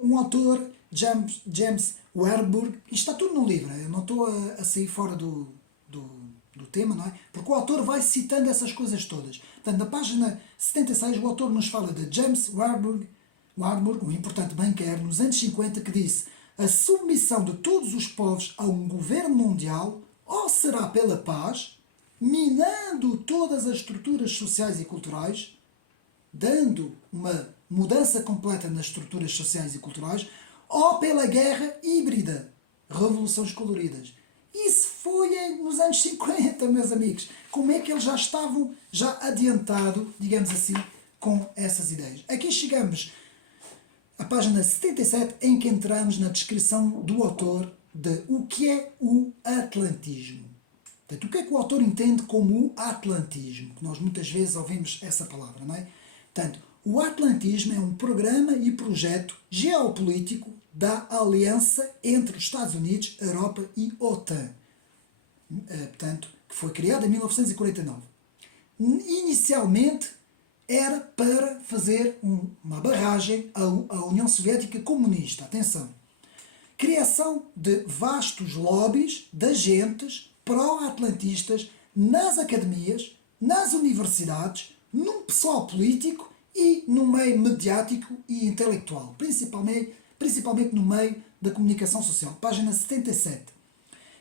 Um autor, James Warburg, isto está tudo no livro, eu não estou a sair fora do tema, não é? Porque o autor vai citando essas coisas todas. Portanto, na página 76, o autor nos fala de James Warburg, um importante banqueiro, nos anos 50, que disse: a submissão de todos os povos a um governo mundial ou será pela paz, minando todas as estruturas sociais e culturais, dando uma mudança completa nas estruturas sociais e culturais, ou pela guerra híbrida, revoluções coloridas. Isso foi nos anos 50, meus amigos. Como é que eles já estavam adiantados, digamos assim, com essas ideias. Aqui chegamos à página 77, em que entramos na descrição do autor de o que é o atlantismo. Portanto, o que é que o autor entende como o atlantismo? Que nós muitas vezes ouvimos essa palavra, não é? Portanto, o atlantismo é um programa e projeto geopolítico da aliança entre os Estados Unidos, a Europa e a OTAN. Portanto, que foi criada em 1949. Inicialmente era para fazer uma barragem à União Soviética comunista. Atenção! Criação de vastos lobbies de agentes pró-atlantistas nas academias, nas universidades, no pessoal político e no meio mediático e intelectual, principalmente no meio da comunicação social. Página 77.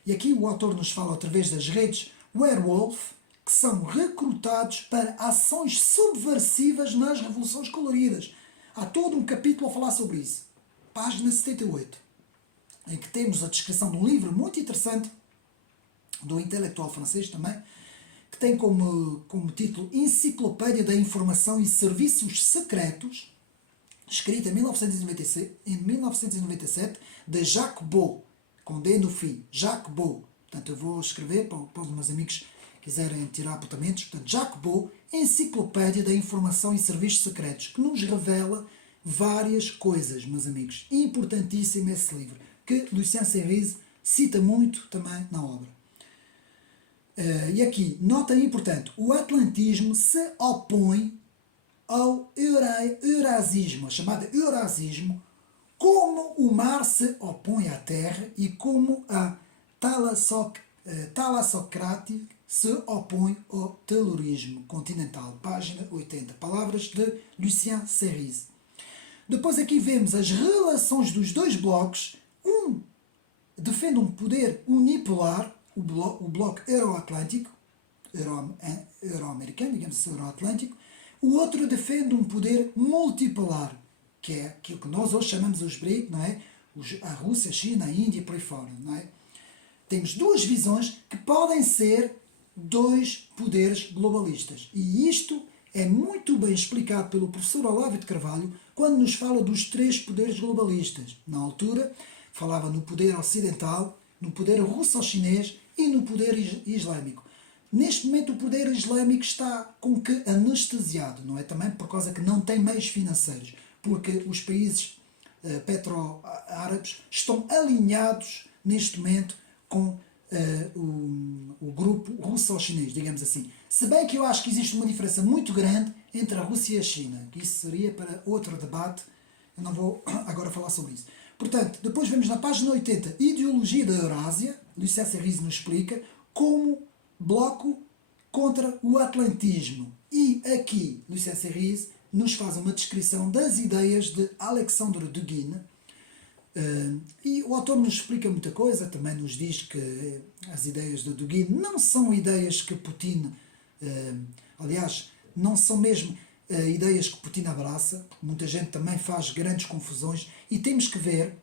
E aqui o autor nos fala através das redes Werewolf, que são recrutados para ações subversivas nas revoluções coloridas. Há todo um capítulo a falar sobre isso. Página 78, em que temos a descrição de um livro muito interessante do intelectual francês também, que tem como título Enciclopédia da Informação e Serviços Secretos, escrita em 1997, de Jacques Beau, com D no fim, Jacques Beau. Portanto, eu vou escrever para os meus amigos que quiserem tirar apontamentos. Portanto, Jacques Beau, Enciclopédia da Informação e Serviços Secretos, que nos revela várias coisas, meus amigos. Importantíssimo esse livro, que Lucien Serrise cita muito também na obra. E aqui, nota importante, o atlantismo se opõe ao eurasismo, a chamada eurasismo, como o mar se opõe à terra e como a talassocrate se opõe ao terrorismo continental. Página 80. Palavras de Lucien Cerise. Depois aqui vemos as relações dos dois blocos. Um defende um poder unipolar, o bloco euro-atlântico, euro-americano, digamos assim, euro-atlântico. O outro defende um poder multipolar, que é aquilo que nós hoje chamamos os BRIC, não é? A Rússia, a China, a Índia e por aí fora, não é? Temos duas visões que podem ser dois poderes globalistas. E isto é muito bem explicado pelo professor Olavo de Carvalho quando nos fala dos três poderes globalistas. Na altura, falava no poder ocidental, no poder russo-chinês e no poder islâmico. Neste momento o poder islâmico está com que anestesiado, não é? Também por causa que não tem meios financeiros, porque os países petro-árabes estão alinhados neste momento com o grupo russo-chinês, digamos assim. Se bem que eu acho que existe uma diferença muito grande entre a Rússia e a China, que isso seria para outro debate, eu não vou agora falar sobre isso. Portanto, depois vemos na página 80, Ideologia da Eurásia, Lucien Cerise nos explica como bloco contra o atlantismo. E aqui, Lucien Cerise nos faz uma descrição das ideias de Alexandre Dugin. E o autor nos explica muita coisa, também nos diz que as ideias de Dugin não são ideias que Putin, aliás, não são mesmo ideias que Putin abraça, porque muita gente também faz grandes confusões, e temos que ver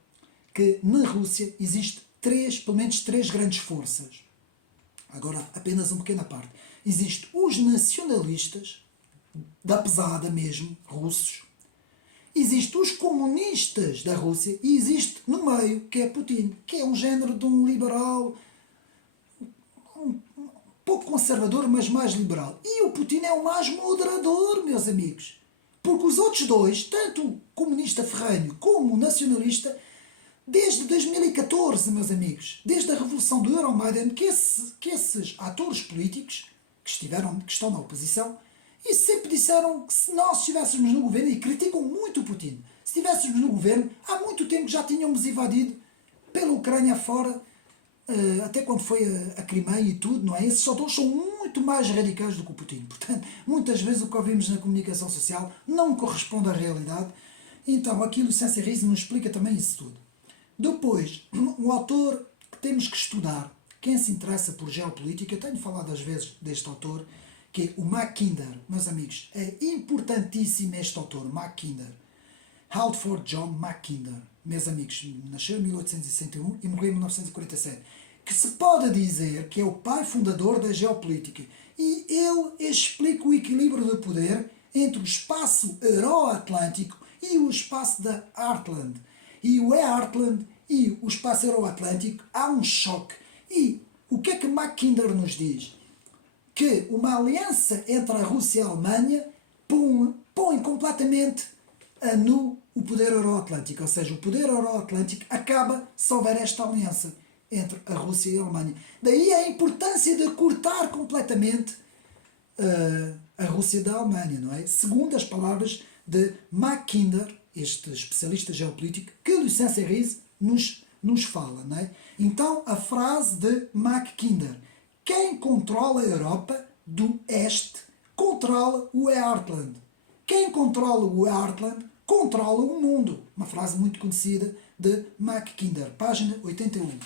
que na Rússia existe pelo menos três grandes forças. Agora, apenas uma pequena parte. Existem os nacionalistas, da pesada mesmo, russos. Existem os comunistas da Rússia e existe no meio, que é Putin, que é um género de um liberal, um pouco conservador, mas mais liberal. E o Putin é o mais moderador, meus amigos. Porque os outros dois, tanto o comunista ferrenho como o nacionalista, desde 2014, meus amigos, desde a revolução do Euromaidan, que esses atores políticos que estão na oposição, e sempre disseram que se nós estivéssemos no governo, e criticam muito o Putin, se estivéssemos no governo, há muito tempo já tínhamos invadido pela Ucrânia fora, até quando foi a Crimeia e tudo, não é? Esses autores são muito mais radicais do que o Putin. Portanto, muitas vezes o que ouvimos na comunicação social não corresponde à realidade. Então, aqui o Lucien Cerise nos explica também isso tudo. Depois, um autor que temos que estudar, quem se interessa por geopolítica, eu tenho falado às vezes deste autor, que é o Mackinder. Meus amigos, é importantíssimo este autor, Mackinder. Halford John Mackinder. Meus amigos, nasceu em 1861 e morreu em 1947. Que se pode dizer que é o pai fundador da geopolítica. E ele explica o equilíbrio de poder entre o espaço euro-atlântico e o espaço da Heartland. E o Heartland e o espaço euro-atlântico há um choque. E o que é que Mackinder nos diz? Que uma aliança entre a Rússia e a Alemanha põe completamente a nu o poder euro-atlântico. Ou seja, o poder euro-atlântico acaba se houver esta aliança entre a Rússia e a Alemanha. Daí a importância de cortar completamente a Rússia da Alemanha, não é? Segundo as palavras de Mackinder, este especialista geopolítico, que Lucien Cerise nos fala, não é? Então, a frase de Mackinder: quem controla a Europa do Este controla o Heartland. Quem controla o Heartland controla o mundo. Uma frase muito conhecida de Mackinder, página 81.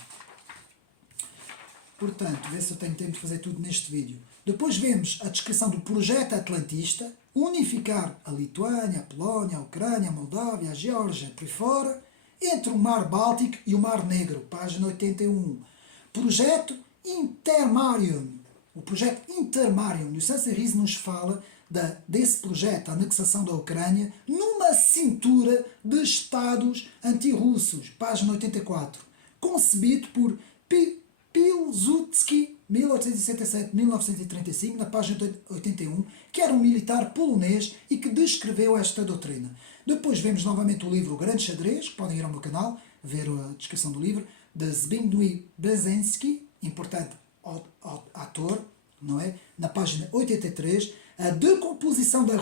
Portanto, vê se eu tenho tempo de fazer tudo neste vídeo. Depois vemos a descrição do projeto atlantista, unificar a Lituânia, a Polónia, a Ucrânia, a Moldávia, a Geórgia, por aí fora, entre o Mar Báltico e o Mar Negro, página 81. Projeto Intermarium. O projeto Intermarium. Lucien Cerise nos fala desse projeto, a anexação da Ucrânia, numa cintura de Estados antirrussos, página 84. Concebido por Pilsudski, 1867-1935, na página 81, que era um militar polonês e que descreveu esta doutrina. Depois vemos novamente o livro O Grande Xadrez, que podem ir ao meu canal, ver a descrição do livro, de Zbigniew Brzezinski, importante ator, não é? Na página 83, a decomposição da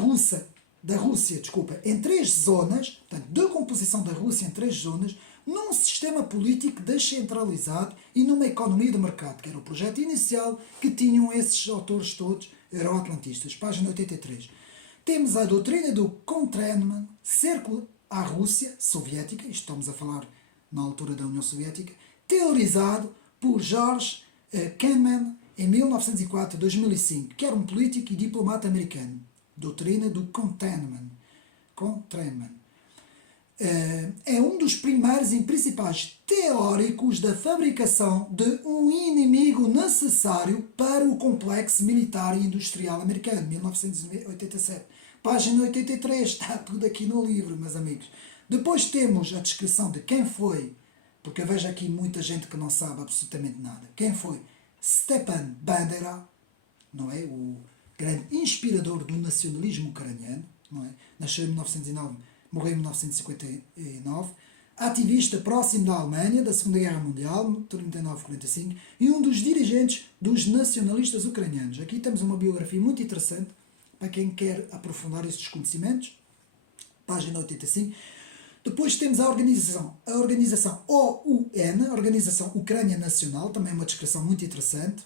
da Rússia, desculpa, em 3 zonas, portanto, de composição da Rússia em 3 zonas, num sistema político descentralizado e numa economia de mercado, que era o projeto inicial que tinham esses autores todos euroatlantistas. Página 83. Temos a doutrina do Kontreman, cerco à Rússia soviética, isto estamos a falar na altura da União Soviética, teorizado por George Kahneman em 1904-2005, que era um político e diplomata americano. Doutrina do Kontreman. É um dos primeiros e principais teóricos da fabricação de um inimigo necessário para o complexo militar e industrial americano, 1987. Página 83, está tudo aqui no livro, meus amigos. Depois temos a descrição de quem foi, porque eu vejo aqui muita gente que não sabe absolutamente nada. Quem foi Stepan Bandera, não é? O grande inspirador do nacionalismo ucraniano, não é? Nasceu em 1909, morreu em 1959, ativista próximo da Alemanha, da Segunda Guerra Mundial, 39-45, e um dos dirigentes dos nacionalistas ucranianos. Aqui temos uma biografia muito interessante para quem quer aprofundar esses conhecimentos. Página 85. Depois temos a organização OUN, a Organização Ucrânia Nacional, também uma descrição muito interessante.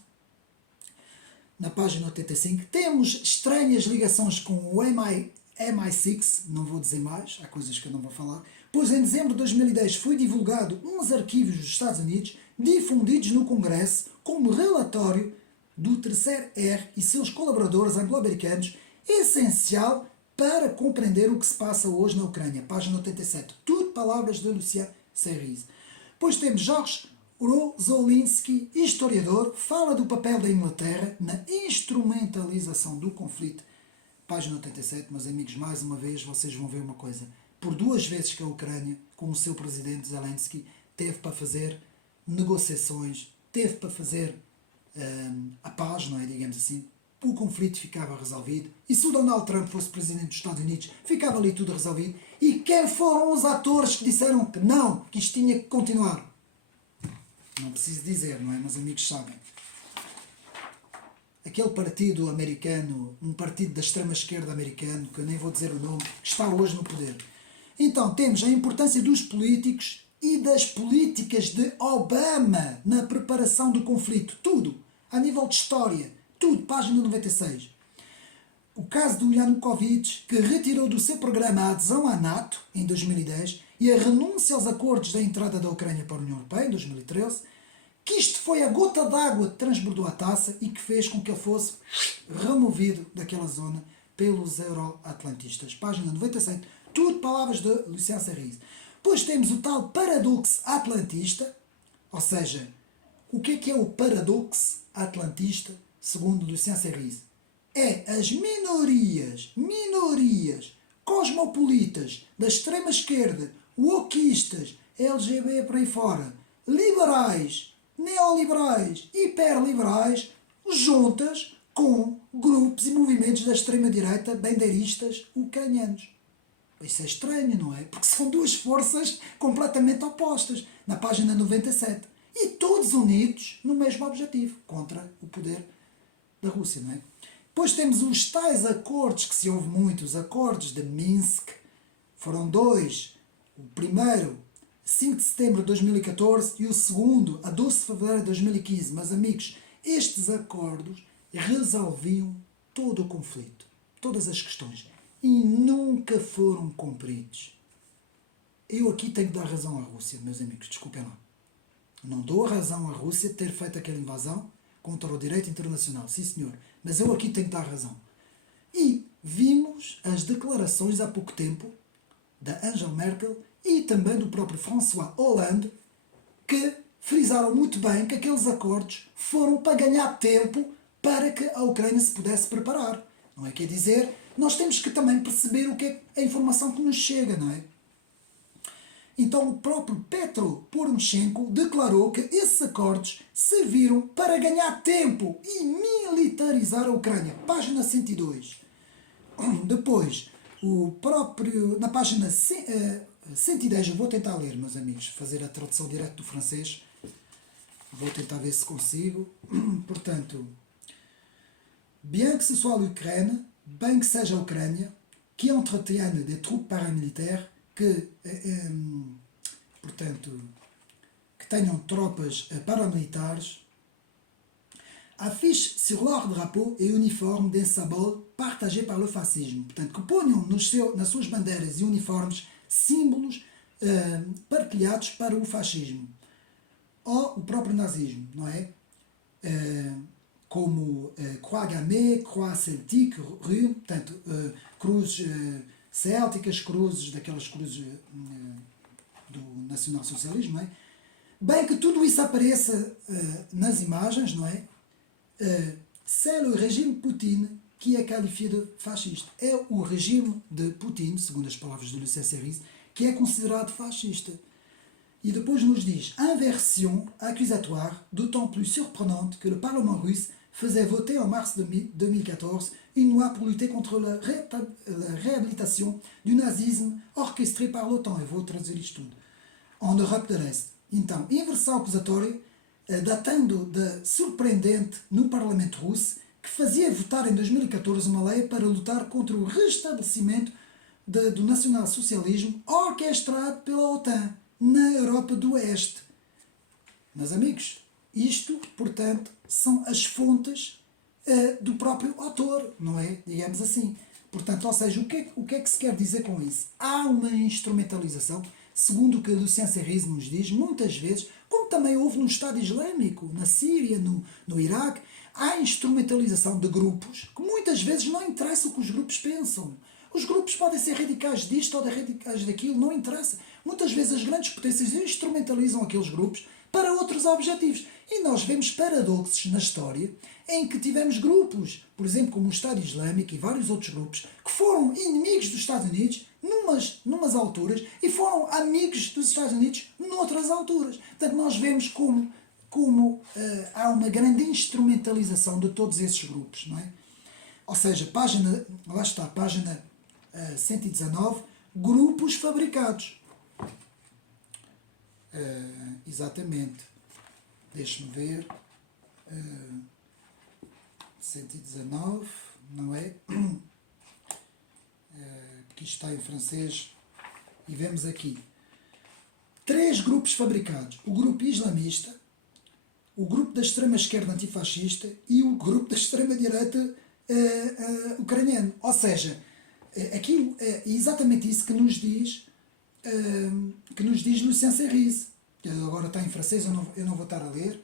Na página 85. Temos estranhas ligações com o MI6, não vou dizer mais, há coisas que eu não vou falar, pois em dezembro de 2010 foi divulgado uns arquivos dos Estados Unidos difundidos no Congresso como relatório do terceiro R e seus colaboradores anglo-americanos, essencial para compreender o que se passa hoje na Ucrânia. Página 87. Tudo palavras de Lucien Serris. Depois temos Jorge Rosolinski, historiador, fala do papel da Inglaterra na instrumentalização do conflito. Página 87, meus amigos, mais uma vez vocês vão ver uma coisa. Por 2 vezes que a Ucrânia, com o seu presidente Zelensky, teve para fazer negociações, teve para fazer a paz, não é, digamos assim, o conflito ficava resolvido. E se o Donald Trump fosse presidente dos Estados Unidos, ficava ali tudo resolvido. E quem foram os atores que disseram que não, que isto tinha que continuar? Não preciso dizer, não é? Meus amigos sabem. Aquele partido americano, um partido da extrema-esquerda americano, que eu nem vou dizer o nome, que está hoje no poder. Então, temos a importância dos políticos e das políticas de Obama na preparação do conflito. Tudo. A nível de história. Tudo. Página 96. O caso do Yanukovych, que retirou do seu programa a adesão à NATO, em 2010, e a renúncia aos acordos da entrada da Ucrânia para a União Europeia, em 2013, que isto foi a gota d'água que transbordou a taça e que fez com que ele fosse removido daquela zona pelos euroatlantistas. Página 97. Tudo palavras de Lucien Serris. Depois temos o tal paradoxo atlantista, ou seja, o que é o paradoxo atlantista, segundo Lucien Serris? É as minorias cosmopolitas da extrema-esquerda, wokistas, LGBT por aí fora, liberais, neoliberais, hiperliberais, juntas com grupos e movimentos da extrema-direita bandeiristas ucranianos. Isso é estranho, não é? Porque são 2 forças completamente opostas, na página 97. E todos unidos no mesmo objetivo, contra o poder da Rússia, não é? Depois temos os tais acordos que se ouve muito, os acordos de Minsk. Foram 2. O primeiro, 5 de setembro de 2014, e o segundo, a 12 de fevereiro de 2015. Mas, amigos, estes acordos resolviam todo o conflito, todas as questões, e nunca foram cumpridos. Eu aqui tenho que dar razão à Rússia, meus amigos, desculpem lá. Não dou a razão à Rússia de ter feito aquela invasão contra o direito internacional, sim senhor, mas eu aqui tenho que dar razão. E vimos as declarações há pouco tempo da Angela Merkel e também do próprio François Hollande, que frisaram muito bem que aqueles acordos foram para ganhar tempo para que a Ucrânia se pudesse preparar. Não é? Quer dizer, nós temos que também perceber o que é a informação que nos chega, não é? Então o próprio Petro Poroshenko declarou que esses acordos serviram para ganhar tempo e militarizar a Ucrânia. Página 102. Depois, na página 110, eu vou tentar ler, meus amigos, fazer a tradução direta do francês. Vou tentar ver se consigo. Portanto, bien que ce soit l'Ukraine, bem que seja a Ucrânia, que entretiennent des troupes paramilitaires, que, portanto, que tenham tropas paramilitares, affichent sur leur drapeau et uniforme des symboles partagés par le fascisme. Portanto, que ponham nas suas bandeiras e uniformes símbolos partilhados para o fascismo. Ou o próprio nazismo, não é? Como croix gammée, croix celtique, rune, portanto, cruzes célticas, cruzes, daquelas cruzes do nacionalsocialismo, não é? Bem que tudo isso apareça nas imagens, não é? C'est le régime Poutine qui est qualifié de fasciste. É o regime de Putin, segundo as palavras de Lucien Serris, que é considerado fascista. E depois nos diz, inversion accusatoire d'autant plus surprenante que le Parlement russe faisait voter en mars 2014 une loi pour lutter contre la réhabilitation du nazisme orchestré par l'OTAN. Eu vou traduzir isto tudo. En Europe de l'Est. Então, inversão acusatória datando de surpreendente no Parlamento russo, que fazia votar em 2014 uma lei para lutar contra o restabelecimento do nacionalsocialismo orquestrado pela OTAN na Europa do Oeste. Meus amigos, isto, portanto, são as fontes do próprio autor, não é? Digamos assim. Portanto, ou seja, o que é que se quer dizer com isso? Há uma instrumentalização, segundo o que Lucien Serris nos diz, muitas vezes, como também houve no Estado Islâmico, na Síria, no Iraque, há instrumentalização de grupos que muitas vezes não interessa o que os grupos pensam. Os grupos podem ser radicais disto ou radicais daquilo, não interessa. Muitas vezes as grandes potências instrumentalizam aqueles grupos para outros objetivos. E nós vemos paradoxos na história em que tivemos grupos, por exemplo, como o Estado Islâmico e vários outros grupos, que foram inimigos dos Estados Unidos numas alturas e foram amigos dos Estados Unidos noutras alturas. Portanto, nós vemos como há uma grande instrumentalização de todos esses grupos, não é? Ou seja, lá está, página 119, grupos fabricados. Exatamente. Deixe-me ver. 119, não é? Porque isto está em francês. E vemos aqui 3 grupos fabricados. O grupo islamista, o grupo da extrema-esquerda antifascista e o grupo da extrema-direita ucraniano. Ou seja, aquilo é exatamente isso que nos diz Lucien Serris. Agora está em francês, eu não vou estar a ler,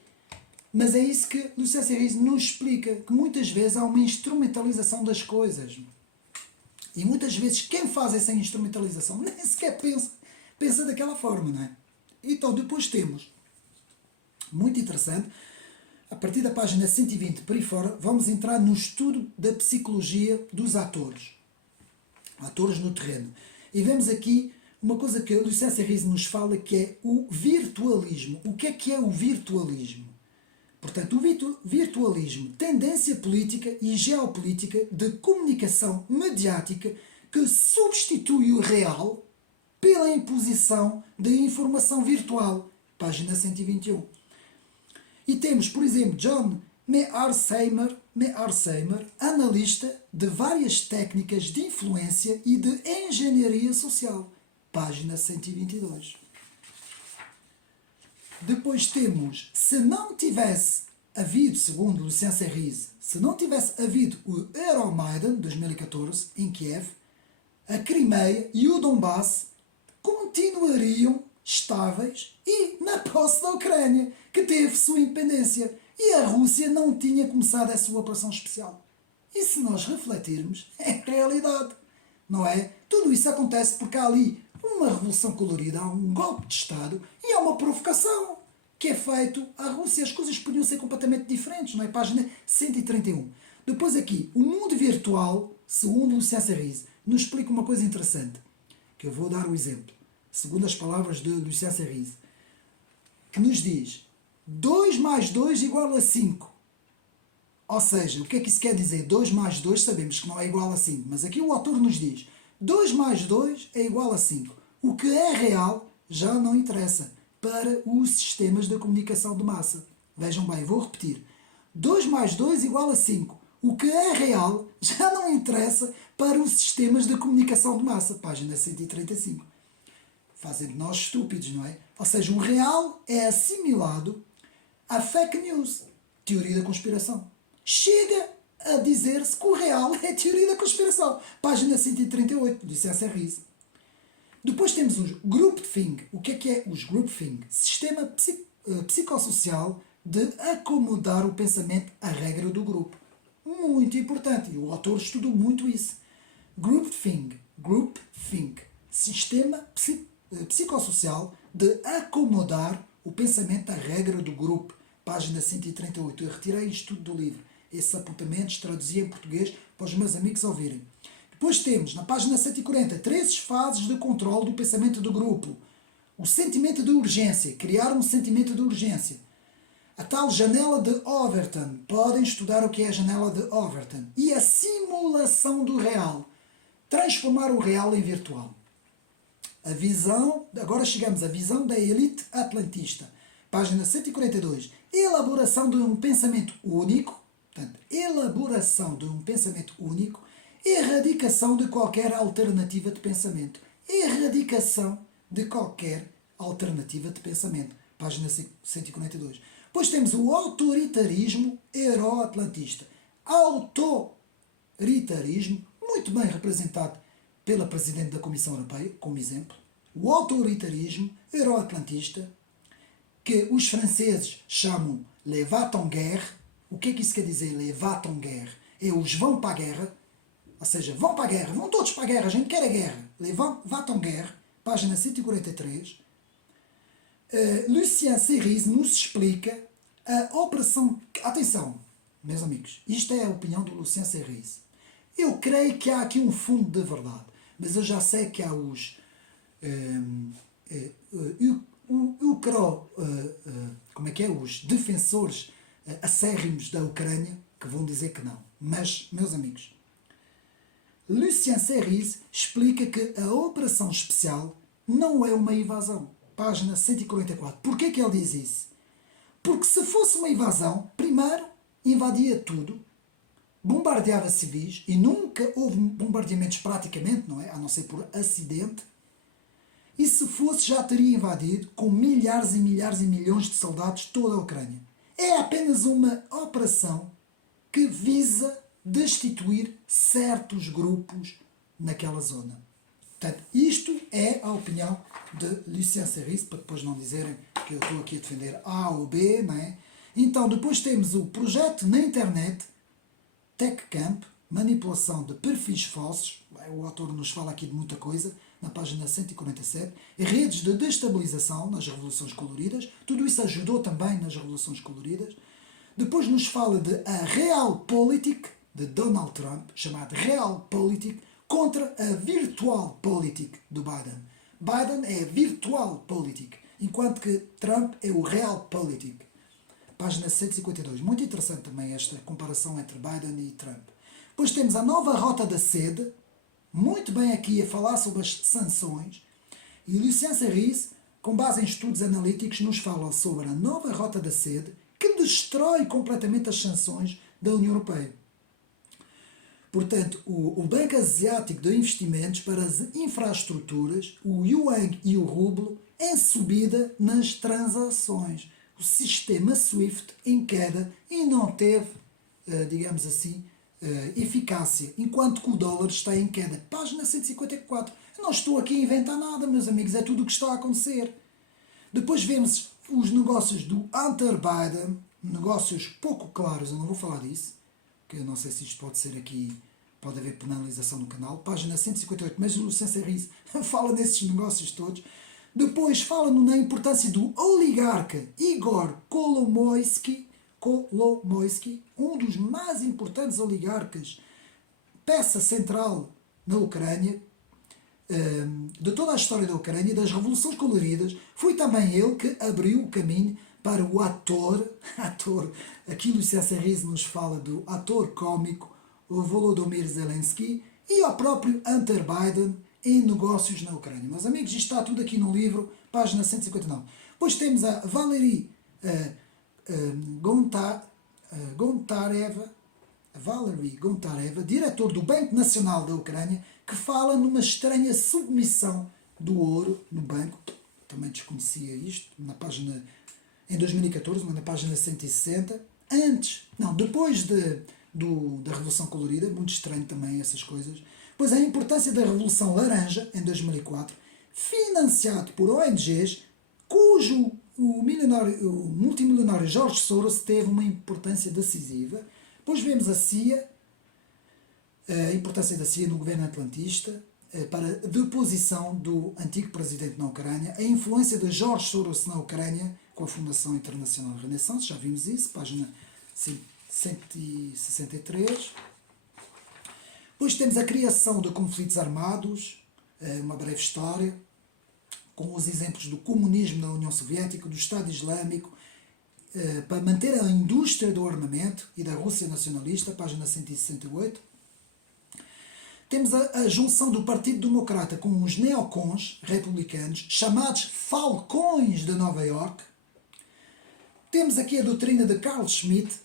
mas é isso que Lucien Serris nos explica, que muitas vezes há uma instrumentalização das coisas. E muitas vezes quem faz essa instrumentalização nem sequer pensa daquela forma, não é? Então depois temos, muito interessante, a partir da página 120 por aí fora, vamos entrar no estudo da psicologia dos atores no terreno. E vemos aqui uma coisa que a Lucien Serris nos fala, que é o virtualismo. O que é o virtualismo? Portanto, o virtualismo, tendência política e geopolítica de comunicação mediática que substitui o real pela imposição de informação virtual. Página 121. E temos, por exemplo, John Mearsheimer, analista de várias técnicas de influência e de engenharia social. Página 122. Depois temos, se não tivesse havido, segundo Lucien Serris, se não tivesse havido o Euromaidan 2014 em Kiev, a Crimeia e o Donbass continuariam estáveis e na posse da Ucrânia, que teve sua independência, e a Rússia não tinha começado a sua operação especial. E se nós refletirmos, é realidade, não é? Tudo isso acontece porque há ali uma revolução colorida, há um golpe de Estado e há uma provocação que é feito à Rússia. As coisas podiam ser completamente diferentes, não é? Página 131. Depois aqui, o mundo virtual, segundo Lucien Serris, nos explica uma coisa interessante, que eu vou dar o exemplo, segundo as palavras de Lucien Serris, que nos diz 2 mais 2 igual a 5. Ou seja, o que é que isso quer dizer? 2 mais 2 sabemos que não é igual a 5, mas aqui o autor nos diz 2 mais 2 é igual a 5. O que é real já não interessa para os sistemas de comunicação de massa. Vejam bem, vou repetir. 2 mais 2 igual a 5. O que é real já não interessa para os sistemas de comunicação de massa, página 135. Fazem de nós estúpidos, não é? Ou seja, o real é assimilado à fake news, teoria da conspiração. Chega a dizer-se que o real é teoria da conspiração. Página 138, licença Ries. Depois temos os groupthink. O que é os groupthink? Sistema psicossocial de acomodar o pensamento à regra do grupo. Muito importante. E o autor estudou muito isso. Groupthink. Sistema psicossocial de acomodar o pensamento à regra do grupo. Página 138. Eu retirei isto tudo do livro. Esses apontamentos traduzi em português para os meus amigos ouvirem. Depois temos, na página 140, 3 fases de controle do pensamento do grupo. O sentimento de urgência, criar um sentimento de urgência. A tal janela de Overton, podem estudar o que é a janela de Overton. E a simulação do real, transformar o real em virtual. A visão, agora chegamos à visão da elite atlantista. Página 142, elaboração de um pensamento único, portanto, elaboração de um pensamento único, erradicação de qualquer alternativa de pensamento. Erradicação de qualquer alternativa de pensamento. Página 142. Depois temos o autoritarismo euroatlantista. Autoritarismo, muito bem representado pela Presidente da Comissão Europeia, como exemplo. O autoritarismo euroatlantista, que os franceses chamam les va-t-en-guerre. O que é que isso quer dizer, les va-t-en-guerre? É os vão para a guerra. Ou seja, vão para a guerra, vão todos para a guerra, a gente quer a guerra. Les va-t-en-guerre, página 143. Lucien Serris nos explica a operação... Atenção, meus amigos, isto é a opinião do Lucien Serris. Eu creio que há aqui um fundo de verdade, mas eu já sei que há os... os defensores acérrimos da Ucrânia que vão dizer que não. Mas, meus amigos, Lucien Serris explica que a operação especial não é uma invasão. Página 144. Porquê que ele diz isso? Porque se fosse uma invasão, primeiro invadia tudo, bombardeava civis, e nunca houve bombardeamentos praticamente, não é? A não ser por acidente. E se fosse, já teria invadido com milhares e milhares e milhões de soldados toda a Ucrânia. É apenas uma operação que visa destituir certos grupos naquela zona. Portanto, isto é a opinião de Lucien Serris, para depois não dizerem que eu estou aqui a defender A ou B, não é? Então, depois temos o projeto na internet, TechCamp, manipulação de perfis falsos, o autor nos fala aqui de muita coisa, na página 147, redes de destabilização nas revoluções coloridas, tudo isso ajudou também nas revoluções coloridas. Depois nos fala de a Realpolitik, de Donald Trump, chamada Realpolitik, contra a Virtualpolitik do Biden. Biden é Virtualpolitik, enquanto que Trump é o Realpolitik. Página 152. Muito interessante também esta comparação entre Biden e Trump. Depois temos a nova rota da sede, muito bem aqui a falar sobre as sanções. E Lucien Serris, com base em estudos analíticos, nos fala sobre a nova rota da sede, que destrói completamente as sanções da União Europeia. Portanto, o Banco Asiático de Investimentos para as Infraestruturas, o Yuan e o Rublo, em subida nas transações. O sistema SWIFT em queda e não teve, digamos assim, eficácia, enquanto que o dólar está em queda. Página 154. Eu não estou aqui a inventar nada, meus amigos, é tudo o que está a acontecer. Depois vemos os negócios do Hunter Biden, negócios pouco claros, eu não vou falar disso, porque eu não sei se isto pode ser aqui, pode haver penalização no canal. Página 158, mas o Lucien Serris fala nesses negócios todos. Depois fala na importância do oligarca Igor Kolomoisky, um dos mais importantes oligarcas, peça central na Ucrânia, de toda a história da Ucrânia, das revoluções coloridas. Foi também ele que abriu o caminho para o ator, aqui Lucien Serris nos fala do ator cómico Volodymyr Zelensky, e ao próprio Hunter Biden em negócios na Ucrânia. Meus amigos, isto está tudo aqui no livro, página 159. Depois temos a Valery Gontareva, Valery Gontareva, diretor do Banco Nacional da Ucrânia, que fala numa estranha submissão do ouro no banco. Também desconhecia isto, em 2014, na página 160. Depois da Revolução Colorida, muito estranho também essas coisas. Pois a importância da Revolução Laranja, em 2004, financiado por ONGs, cujo o multimilionário George Soros teve uma importância decisiva. Depois vemos a CIA, a importância da CIA no governo atlantista, para a deposição do antigo presidente na Ucrânia, a influência de George Soros na Ucrânia com a Fundação Internacional Renaissance, já vimos isso, página 163. Depois temos a criação de conflitos armados, uma breve história, com os exemplos do comunismo na União Soviética, do Estado Islâmico, para manter a indústria do armamento e da Rússia nacionalista, página 168. Temos a junção do Partido Democrata com os neocons republicanos, chamados Falcões de Nova Iorque. Temos aqui a doutrina de Carl Schmitt,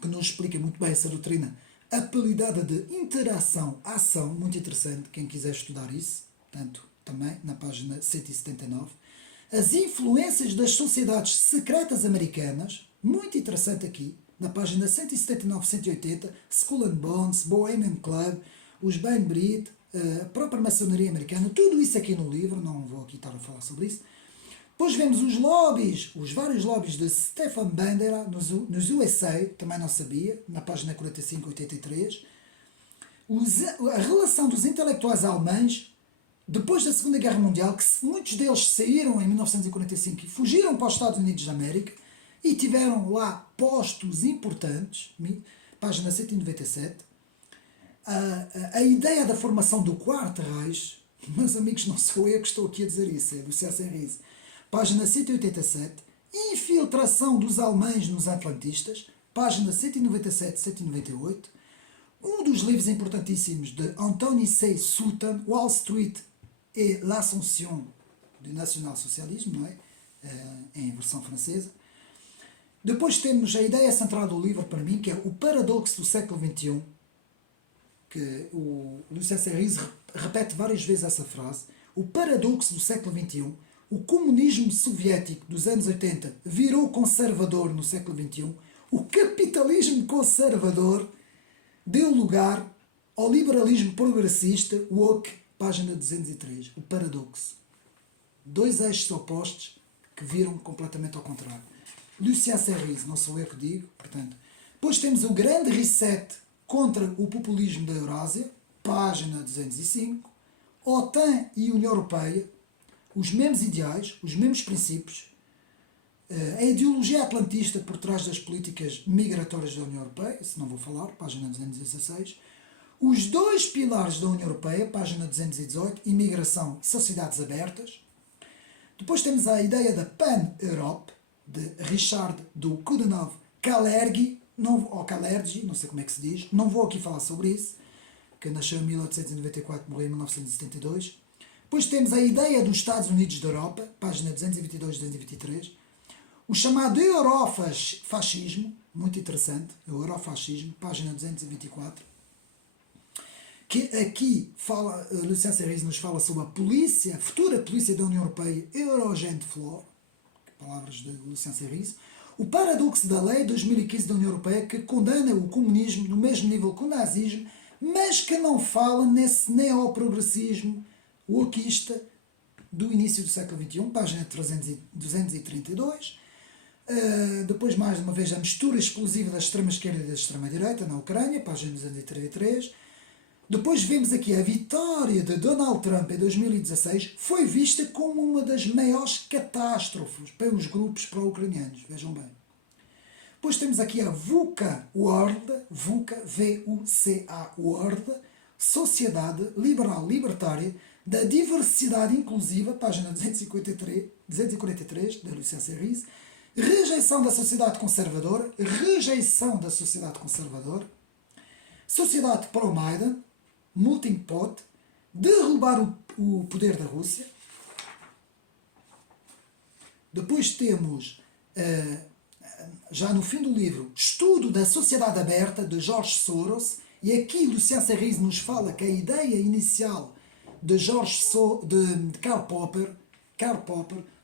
que nos explica muito bem essa doutrina, apelidada de interação-ação, muito interessante, quem quiser estudar isso, portanto, também na página 179. As influências das sociedades secretas americanas, muito interessante aqui, na página 179-180, Skull and Bones, Bohemian Club, os Bang Brit, a própria maçonaria americana, tudo isso aqui no livro, não vou aqui estar a falar sobre isso. Depois vemos os vários lobbies de Stefan Bandera nos USA, também não sabia, na página 45-83. A relação dos intelectuais alemães, depois da Segunda Guerra Mundial, que muitos deles saíram em 1945 e fugiram para os Estados Unidos da América e tiveram lá postos importantes, página 197. A ideia da formação do Quarto Reich, meus amigos, não sou eu que estou aqui a dizer isso, é do C.S. Lewis, página 187, infiltração dos alemães nos atlantistas, página 197 198, um dos livros importantíssimos de Anthony C. Sutton, Wall Street et l'Ascension do nacionalsocialismo, não é? Em versão francesa. Depois temos a ideia central do livro, para mim, que é o paradoxo do século XXI, que o Lucien Serres repete várias vezes essa frase. O paradoxo do século XXI, o comunismo soviético dos anos 80 virou conservador no século XXI, o capitalismo conservador deu lugar ao liberalismo progressista, woke, página 203, o paradoxo. Dois eixos opostos que viram completamente ao contrário. Lucien Serres, não sou eu que digo, portanto. Depois temos o grande reset contra o populismo da Eurásia, página 205. OTAN e União Europeia, os mesmos ideais, os mesmos princípios, a ideologia atlantista por trás das políticas migratórias da União Europeia, isso não vou falar, página 216. Os dois pilares da União Europeia, página 218, imigração e sociedades abertas. Depois temos a ideia da Pan-Europe, de Richard do Coudenhove Kalergi, ou Kalergi, não sei como é que se diz, não vou aqui falar sobre isso, que nasceu em 1894, morreu em 1972. Depois temos a ideia dos Estados Unidos da Europa, página 222 223. O chamado eurofascismo, muito interessante, o eurofascismo, página 224. Que aqui fala, Lucien Serres nos fala sobre a futura polícia da União Europeia, Eurogent Floor, palavras de Lucien Serres. O paradoxo da lei 2015 da União Europeia, que condena o comunismo no mesmo nível que o nazismo, mas que não fala nesse neoprogressismo wokeista do início do século XXI, página 232. Depois, mais uma vez, a mistura explosiva da extrema-esquerda e da extrema-direita na Ucrânia, página 233. Depois vemos aqui a vitória de Donald Trump em 2016 foi vista como uma das maiores catástrofes para os grupos pró-ucranianos, vejam bem. Depois temos aqui a VUCA World, VUCA, V-U-C-A World, Sociedade Liberal Libertária da Diversidade Inclusiva, página 243 da Lucien Serres, rejeição da sociedade conservadora, sociedade pro-Maidan, melting pot, derrubar o poder da Rússia. Depois temos já no fim do livro, Estudo da Sociedade Aberta, de George Soros, e aqui Lucien Serris nos fala que a ideia inicial de Karl Popper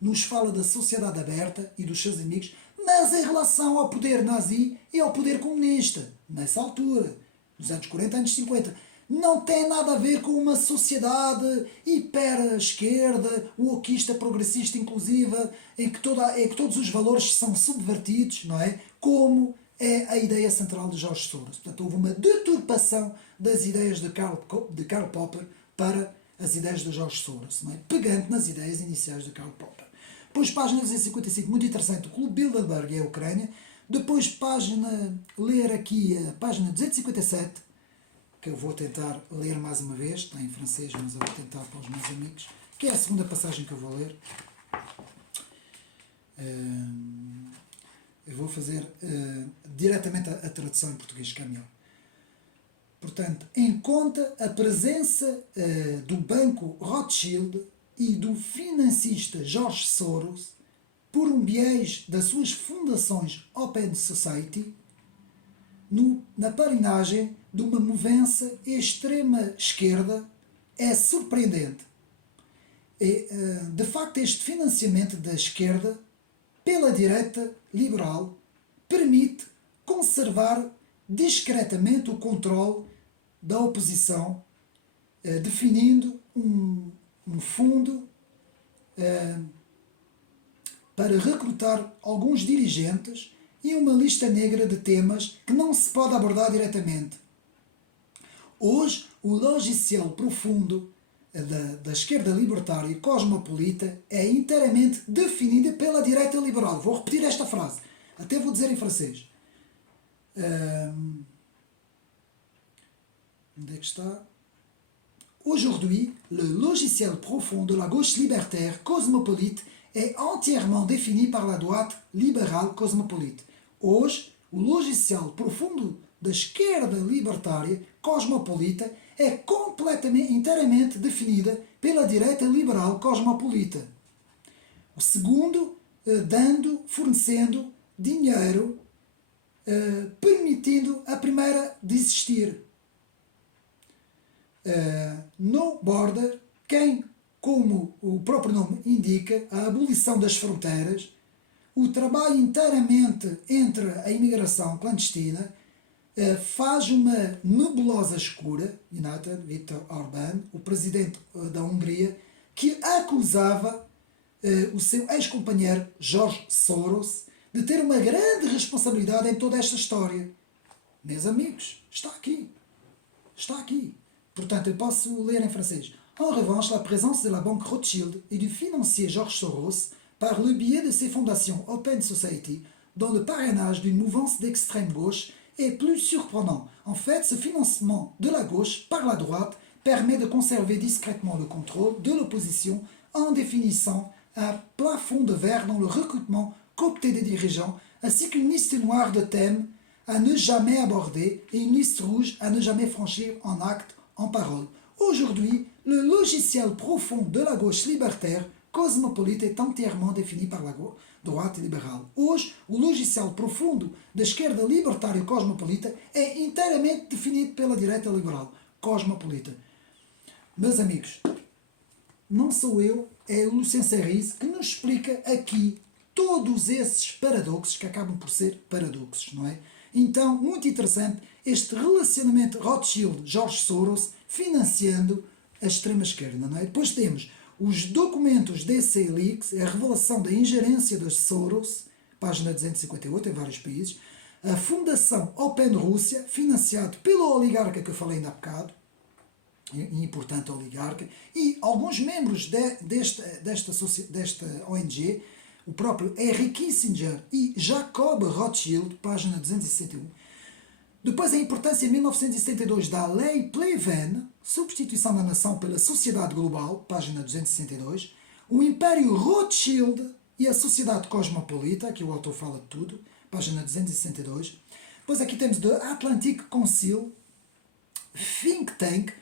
nos fala da sociedade aberta e dos seus inimigos, mas em relação ao poder nazi e ao poder comunista, nessa altura, nos anos 40, anos 50. Não tem nada a ver com uma sociedade hiper-esquerda, wokista, progressista, inclusiva, em que todos os valores são subvertidos, não é? Como é a ideia central de George Soros. Portanto, houve uma deturpação das ideias de Karl Popper para as ideias de George Soros, não é? Pegando nas ideias iniciais de Karl Popper. Depois, página 255, muito interessante, o Clube Bilderberg e a Ucrânia. Depois, ler aqui a página 257, que eu vou tentar ler mais uma vez, está em francês, mas eu vou tentar para os meus amigos, que é a segunda passagem que eu vou ler. Eu vou fazer diretamente a tradução em português, que é melhor. Portanto, em conta a presença do banco Rothschild e do financista George Soros, por um biais das suas fundações Open Society, na parinagem de uma movença extrema-esquerda, é surpreendente. De facto, este financiamento da esquerda pela direita liberal permite conservar discretamente o controle da oposição, definindo um fundo para recrutar alguns dirigentes e uma lista negra de temas que não se pode abordar diretamente. Hoje, o logiciel profundo da esquerda libertária e cosmopolita é inteiramente definida pela direita liberal. Vou repetir esta frase, até vou dizer em francês. Onde é que está? Aujourd'hui, le logiciel profond de la gauche libertaire cosmopolite est entièrement défini par la droite libérale cosmopolite. Hoje, o logiciel profundo da esquerda libertária cosmopolita é completamente, inteiramente definida pela direita liberal cosmopolita. O segundo, fornecendo dinheiro, permitindo a primeira de existir. No border, como o próprio nome indica, a abolição das fronteiras, o trabalho inteiramente entre a imigração clandestina, faz uma nebulosa escura, United Viktor Orbán, o presidente da Hungria, que acusava o seu ex-companheiro George Soros de ter uma grande responsabilidade em toda esta história. Meus amigos, está aqui. Está aqui. Portanto, eu posso ler em francês. En revanche, la présence de la banque Rothschild et du financier George Soros, par le biais de ses fondations Open Society, dans le parrainage d'une mouvance d'extrême gauche, est plus surprenant. En fait, ce financement de la gauche par la droite permet de conserver discrètement le contrôle de l'opposition en définissant un plafond de verre dans le recrutement coopté des dirigeants, ainsi qu'une liste noire de thèmes à ne jamais aborder et une liste rouge à ne jamais franchir en acte, en parole. Aujourd'hui, le logiciel profond de la gauche libertaire cosmopolite est entièrement défini par la droite libérale. Hoje, o logiciel profundo da esquerda libertária cosmopolita é inteiramente definido pela direita liberal cosmopolita. Meus amigos, não sou eu, é o Lucien Serris que nos explica aqui todos esses paradoxos que acabam por ser paradoxos, não é? Então, muito interessante este relacionamento Rothschild-George Soros financiando a extrema-esquerda, não é? Depois temos os documentos DC Leaks, a revelação da ingerência de Soros, página 258, em vários países, a Fundação Open Rússia, financiado pelo oligarca que eu falei ainda há bocado, importante oligarca, e alguns membros desta ONG, o próprio Henry Kissinger e Jacob Rothschild, página 261. Depois a importância em 1972 da Lei Pleven, substituição da nação pela sociedade global, página 262. O Império Rothschild e a sociedade cosmopolita, aqui o autor fala de tudo, página 262. Depois aqui temos The Atlantic Council, Think Tank,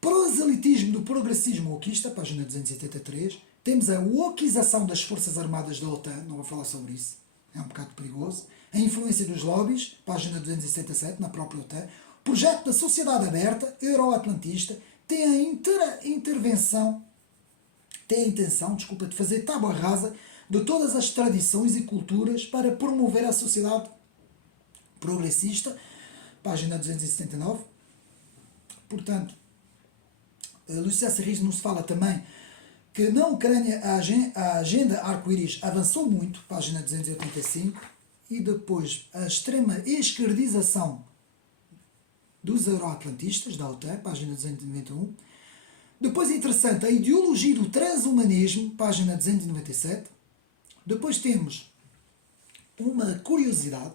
proselitismo do progressismo wokista, página 283. Temos a wokização das Forças Armadas da OTAN, não vou falar sobre isso. é um bocado perigoso. A influência dos lobbies, página 277, na própria OTAN. Projeto da sociedade aberta, euroatlantista, tem a intenção de fazer tábua rasa de todas as tradições e culturas para promover a sociedade progressista, página 279. Portanto, Lucia Serris nos fala também que na Ucrânia a agenda arco-íris avançou muito, página 285, e depois a extrema esquerdização dos euroatlantistas, da OTAN, página 291. Depois, interessante, a ideologia do transhumanismo, página 297. Depois temos uma curiosidade,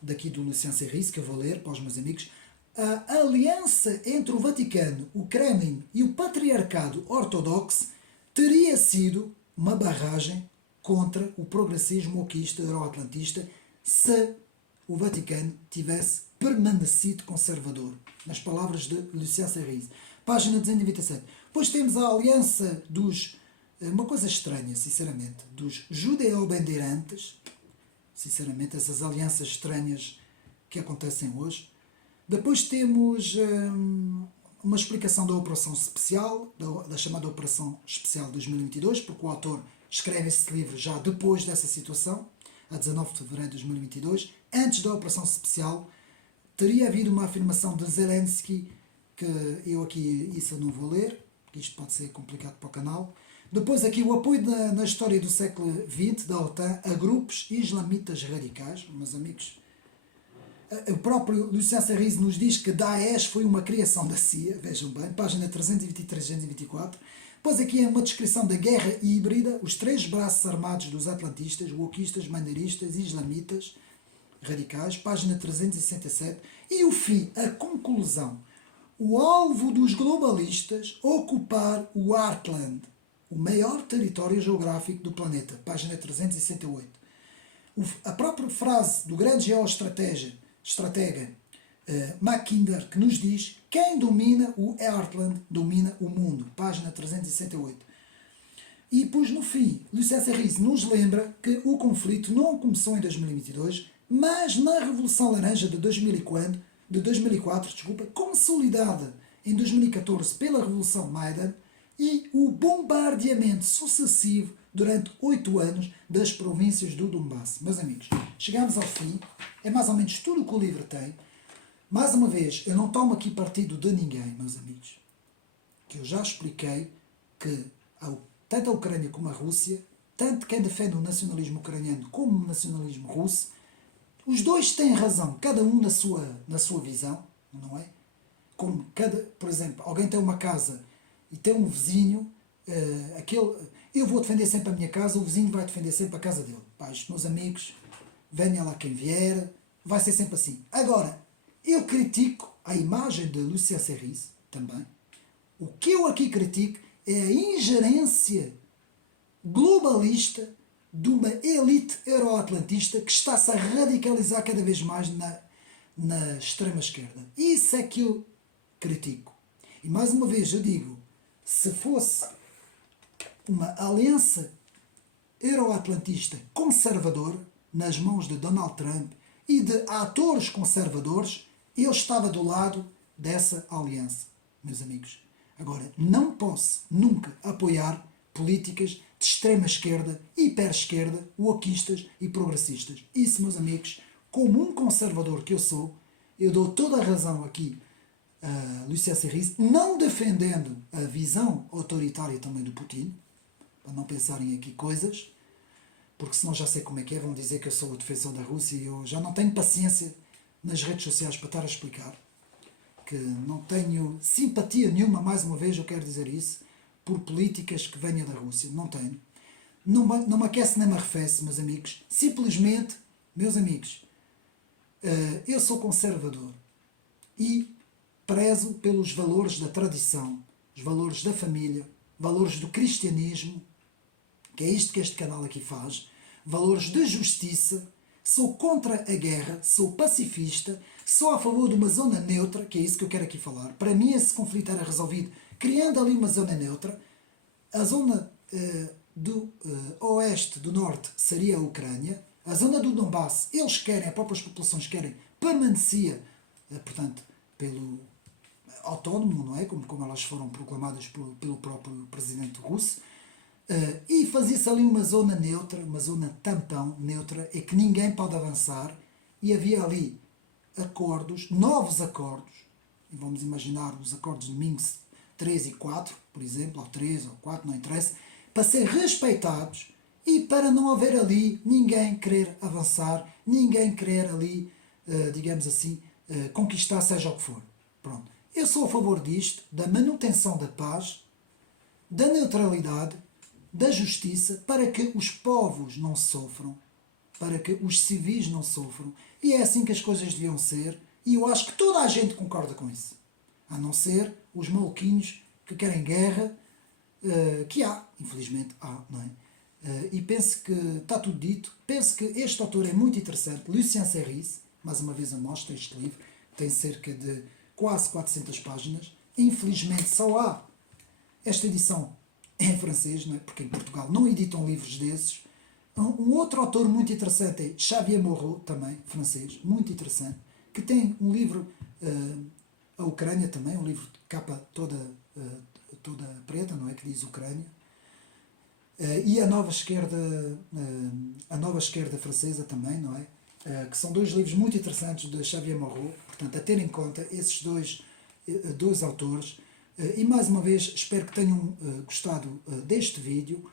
daqui do Lucien Serris, que eu vou ler para os meus amigos. A aliança entre o Vaticano, o Kremlin e o Patriarcado Ortodoxo teria sido uma barragem contra o progressismo oquista euroatlantista se o Vaticano tivesse permanecido conservador. Nas palavras de Lucien Serris. Página 297. Depois temos a aliança dos... Uma coisa estranha, sinceramente. Dos judeo-bandeirantes. Sinceramente, essas alianças estranhas que acontecem hoje. Depois temos uma explicação da Operação Especial, da chamada Operação Especial 2022, porque o autor escreve esse livro já depois dessa situação, a 19 de fevereiro de 2022. Antes da Operação Especial, teria havido uma afirmação de Zelensky, que eu aqui isso eu não vou ler, porque isto pode ser complicado para o canal. Depois aqui o apoio na história do século XX da OTAN a grupos islamitas radicais, meus amigos. O próprio Lucien Serris nos diz que Daesh foi uma criação da CIA, vejam bem, página 323 e 324. Depois aqui é uma descrição da guerra híbrida, os três braços armados dos atlantistas, wokistas, bandeiristas e islamitas radicais, página 367. E o fim, a conclusão. O alvo dos globalistas ocupar o Heartland, o maior território geográfico do planeta, página 368. A própria frase do grande estratega Mackinder, que nos diz: quem domina o Heartland domina o mundo, página 368. E depois no fim, Lucien Serris nos lembra que o conflito não começou em 2022, mas na Revolução Laranja de 2004, consolidada em 2014 pela Revolução Maidan, e o bombardeamento sucessivo durante 8 anos das províncias do Donbass. Meus amigos, chegamos ao fim, é mais ou menos tudo o que o livro tem. Mais uma vez, eu não tomo aqui partido de ninguém, meus amigos, que eu já expliquei que tanto a Ucrânia como a Rússia, tanto quem defende o nacionalismo ucraniano como o nacionalismo russo, os dois têm razão, cada um na sua visão, não é? Como por exemplo, alguém tem uma casa e tem um vizinho, eu vou defender sempre a minha casa, o vizinho vai defender sempre a casa dele. Pá, isto, meus amigos, venha lá quem vier, vai ser sempre assim. Agora, eu critico a imagem de Lucien Serris também. O que eu aqui critico é a ingerência globalista de uma elite euroatlantista que está-se a radicalizar cada vez mais na extrema-esquerda. Isso é que eu critico. E mais uma vez eu digo, se fosse uma aliança euroatlantista conservadora nas mãos de Donald Trump e de atores conservadores, eu estava do lado dessa aliança, meus amigos. Agora, não posso nunca apoiar políticas de extrema-esquerda, hiper-esquerda, wokistas e progressistas. Isso, meus amigos, como um conservador que eu sou, eu dou toda a razão aqui a Lucien Serris, não defendendo a visão autoritária também do Putin, para não pensarem aqui coisas, porque senão já sei como é que é, vão dizer que eu sou o defensor da Rússia e eu já não tenho paciência nas redes sociais para estar a explicar, que não tenho simpatia nenhuma, mais uma vez eu quero dizer isso, por políticas que venham da Rússia, não tenho. Não me aquece nem me arrefece, meus amigos. Simplesmente, meus amigos, eu sou conservador e prezo pelos valores da tradição, os valores da família, valores do cristianismo, que é isto que este canal aqui faz, valores de justiça. Sou contra a guerra, sou pacifista, sou a favor de uma zona neutra, que é isso que eu quero aqui falar. Para mim esse conflito era resolvido criando ali uma zona neutra. A zona do oeste, do norte, seria a Ucrânia, A zona do Donbass, eles querem, as próprias populações querem, permanecia, portanto, pelo autónomo, não é? Como elas foram proclamadas pelo próprio presidente russo. E fazia-se ali uma zona neutra, uma zona tampão neutra, em que ninguém pode avançar, e havia ali acordos, novos acordos, e vamos imaginar os acordos de Minsk 3 e 4, por exemplo, ou 3 ou 4, não interessa, para ser respeitados e para não haver ali ninguém querer avançar, ninguém querer ali, digamos assim, conquistar seja o que for. Pronto. Eu sou a favor disto, da manutenção da paz, da neutralidade, da justiça, para que os povos não sofram, para que os civis não sofram. E é assim que as coisas deviam ser, e eu acho que toda a gente concorda com isso. A não ser os maluquinhos que querem guerra, que há, infelizmente há, não é? E penso que está tudo dito. Penso que este autor é muito interessante, Lucien Serris, mais uma vez amostra este livro, tem cerca de quase 400 páginas. Infelizmente só há esta edição em francês, não é? Porque em Portugal não editam livros desses. Um outro autor muito interessante é Xavier Moreau, também francês, muito interessante, que tem um livro, a Ucrânia também, um livro de capa toda preta, não é? Que diz Ucrânia. E a nova esquerda francesa também, não é? Que são dois livros muito interessantes de Xavier Moreau, portanto, a ter em conta esses dois autores. E mais uma vez, espero que tenham gostado deste vídeo.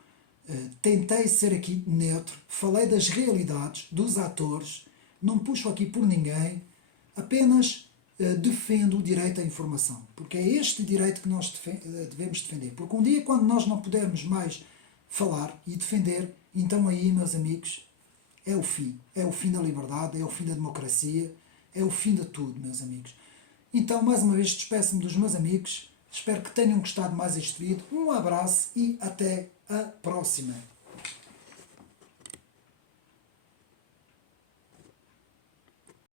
Tentei ser aqui neutro, falei das realidades dos atores, não puxo aqui por ninguém, apenas defendo o direito à informação, porque é este direito que nós devemos defender. Porque um dia, quando nós não pudermos mais falar e defender, então aí, meus amigos, é o fim da liberdade, é o fim da democracia, é o fim de tudo, meus amigos. Então, mais uma vez, despeço-me dos meus amigos, espero que tenham gostado mais deste vídeo, um abraço e até a próxima.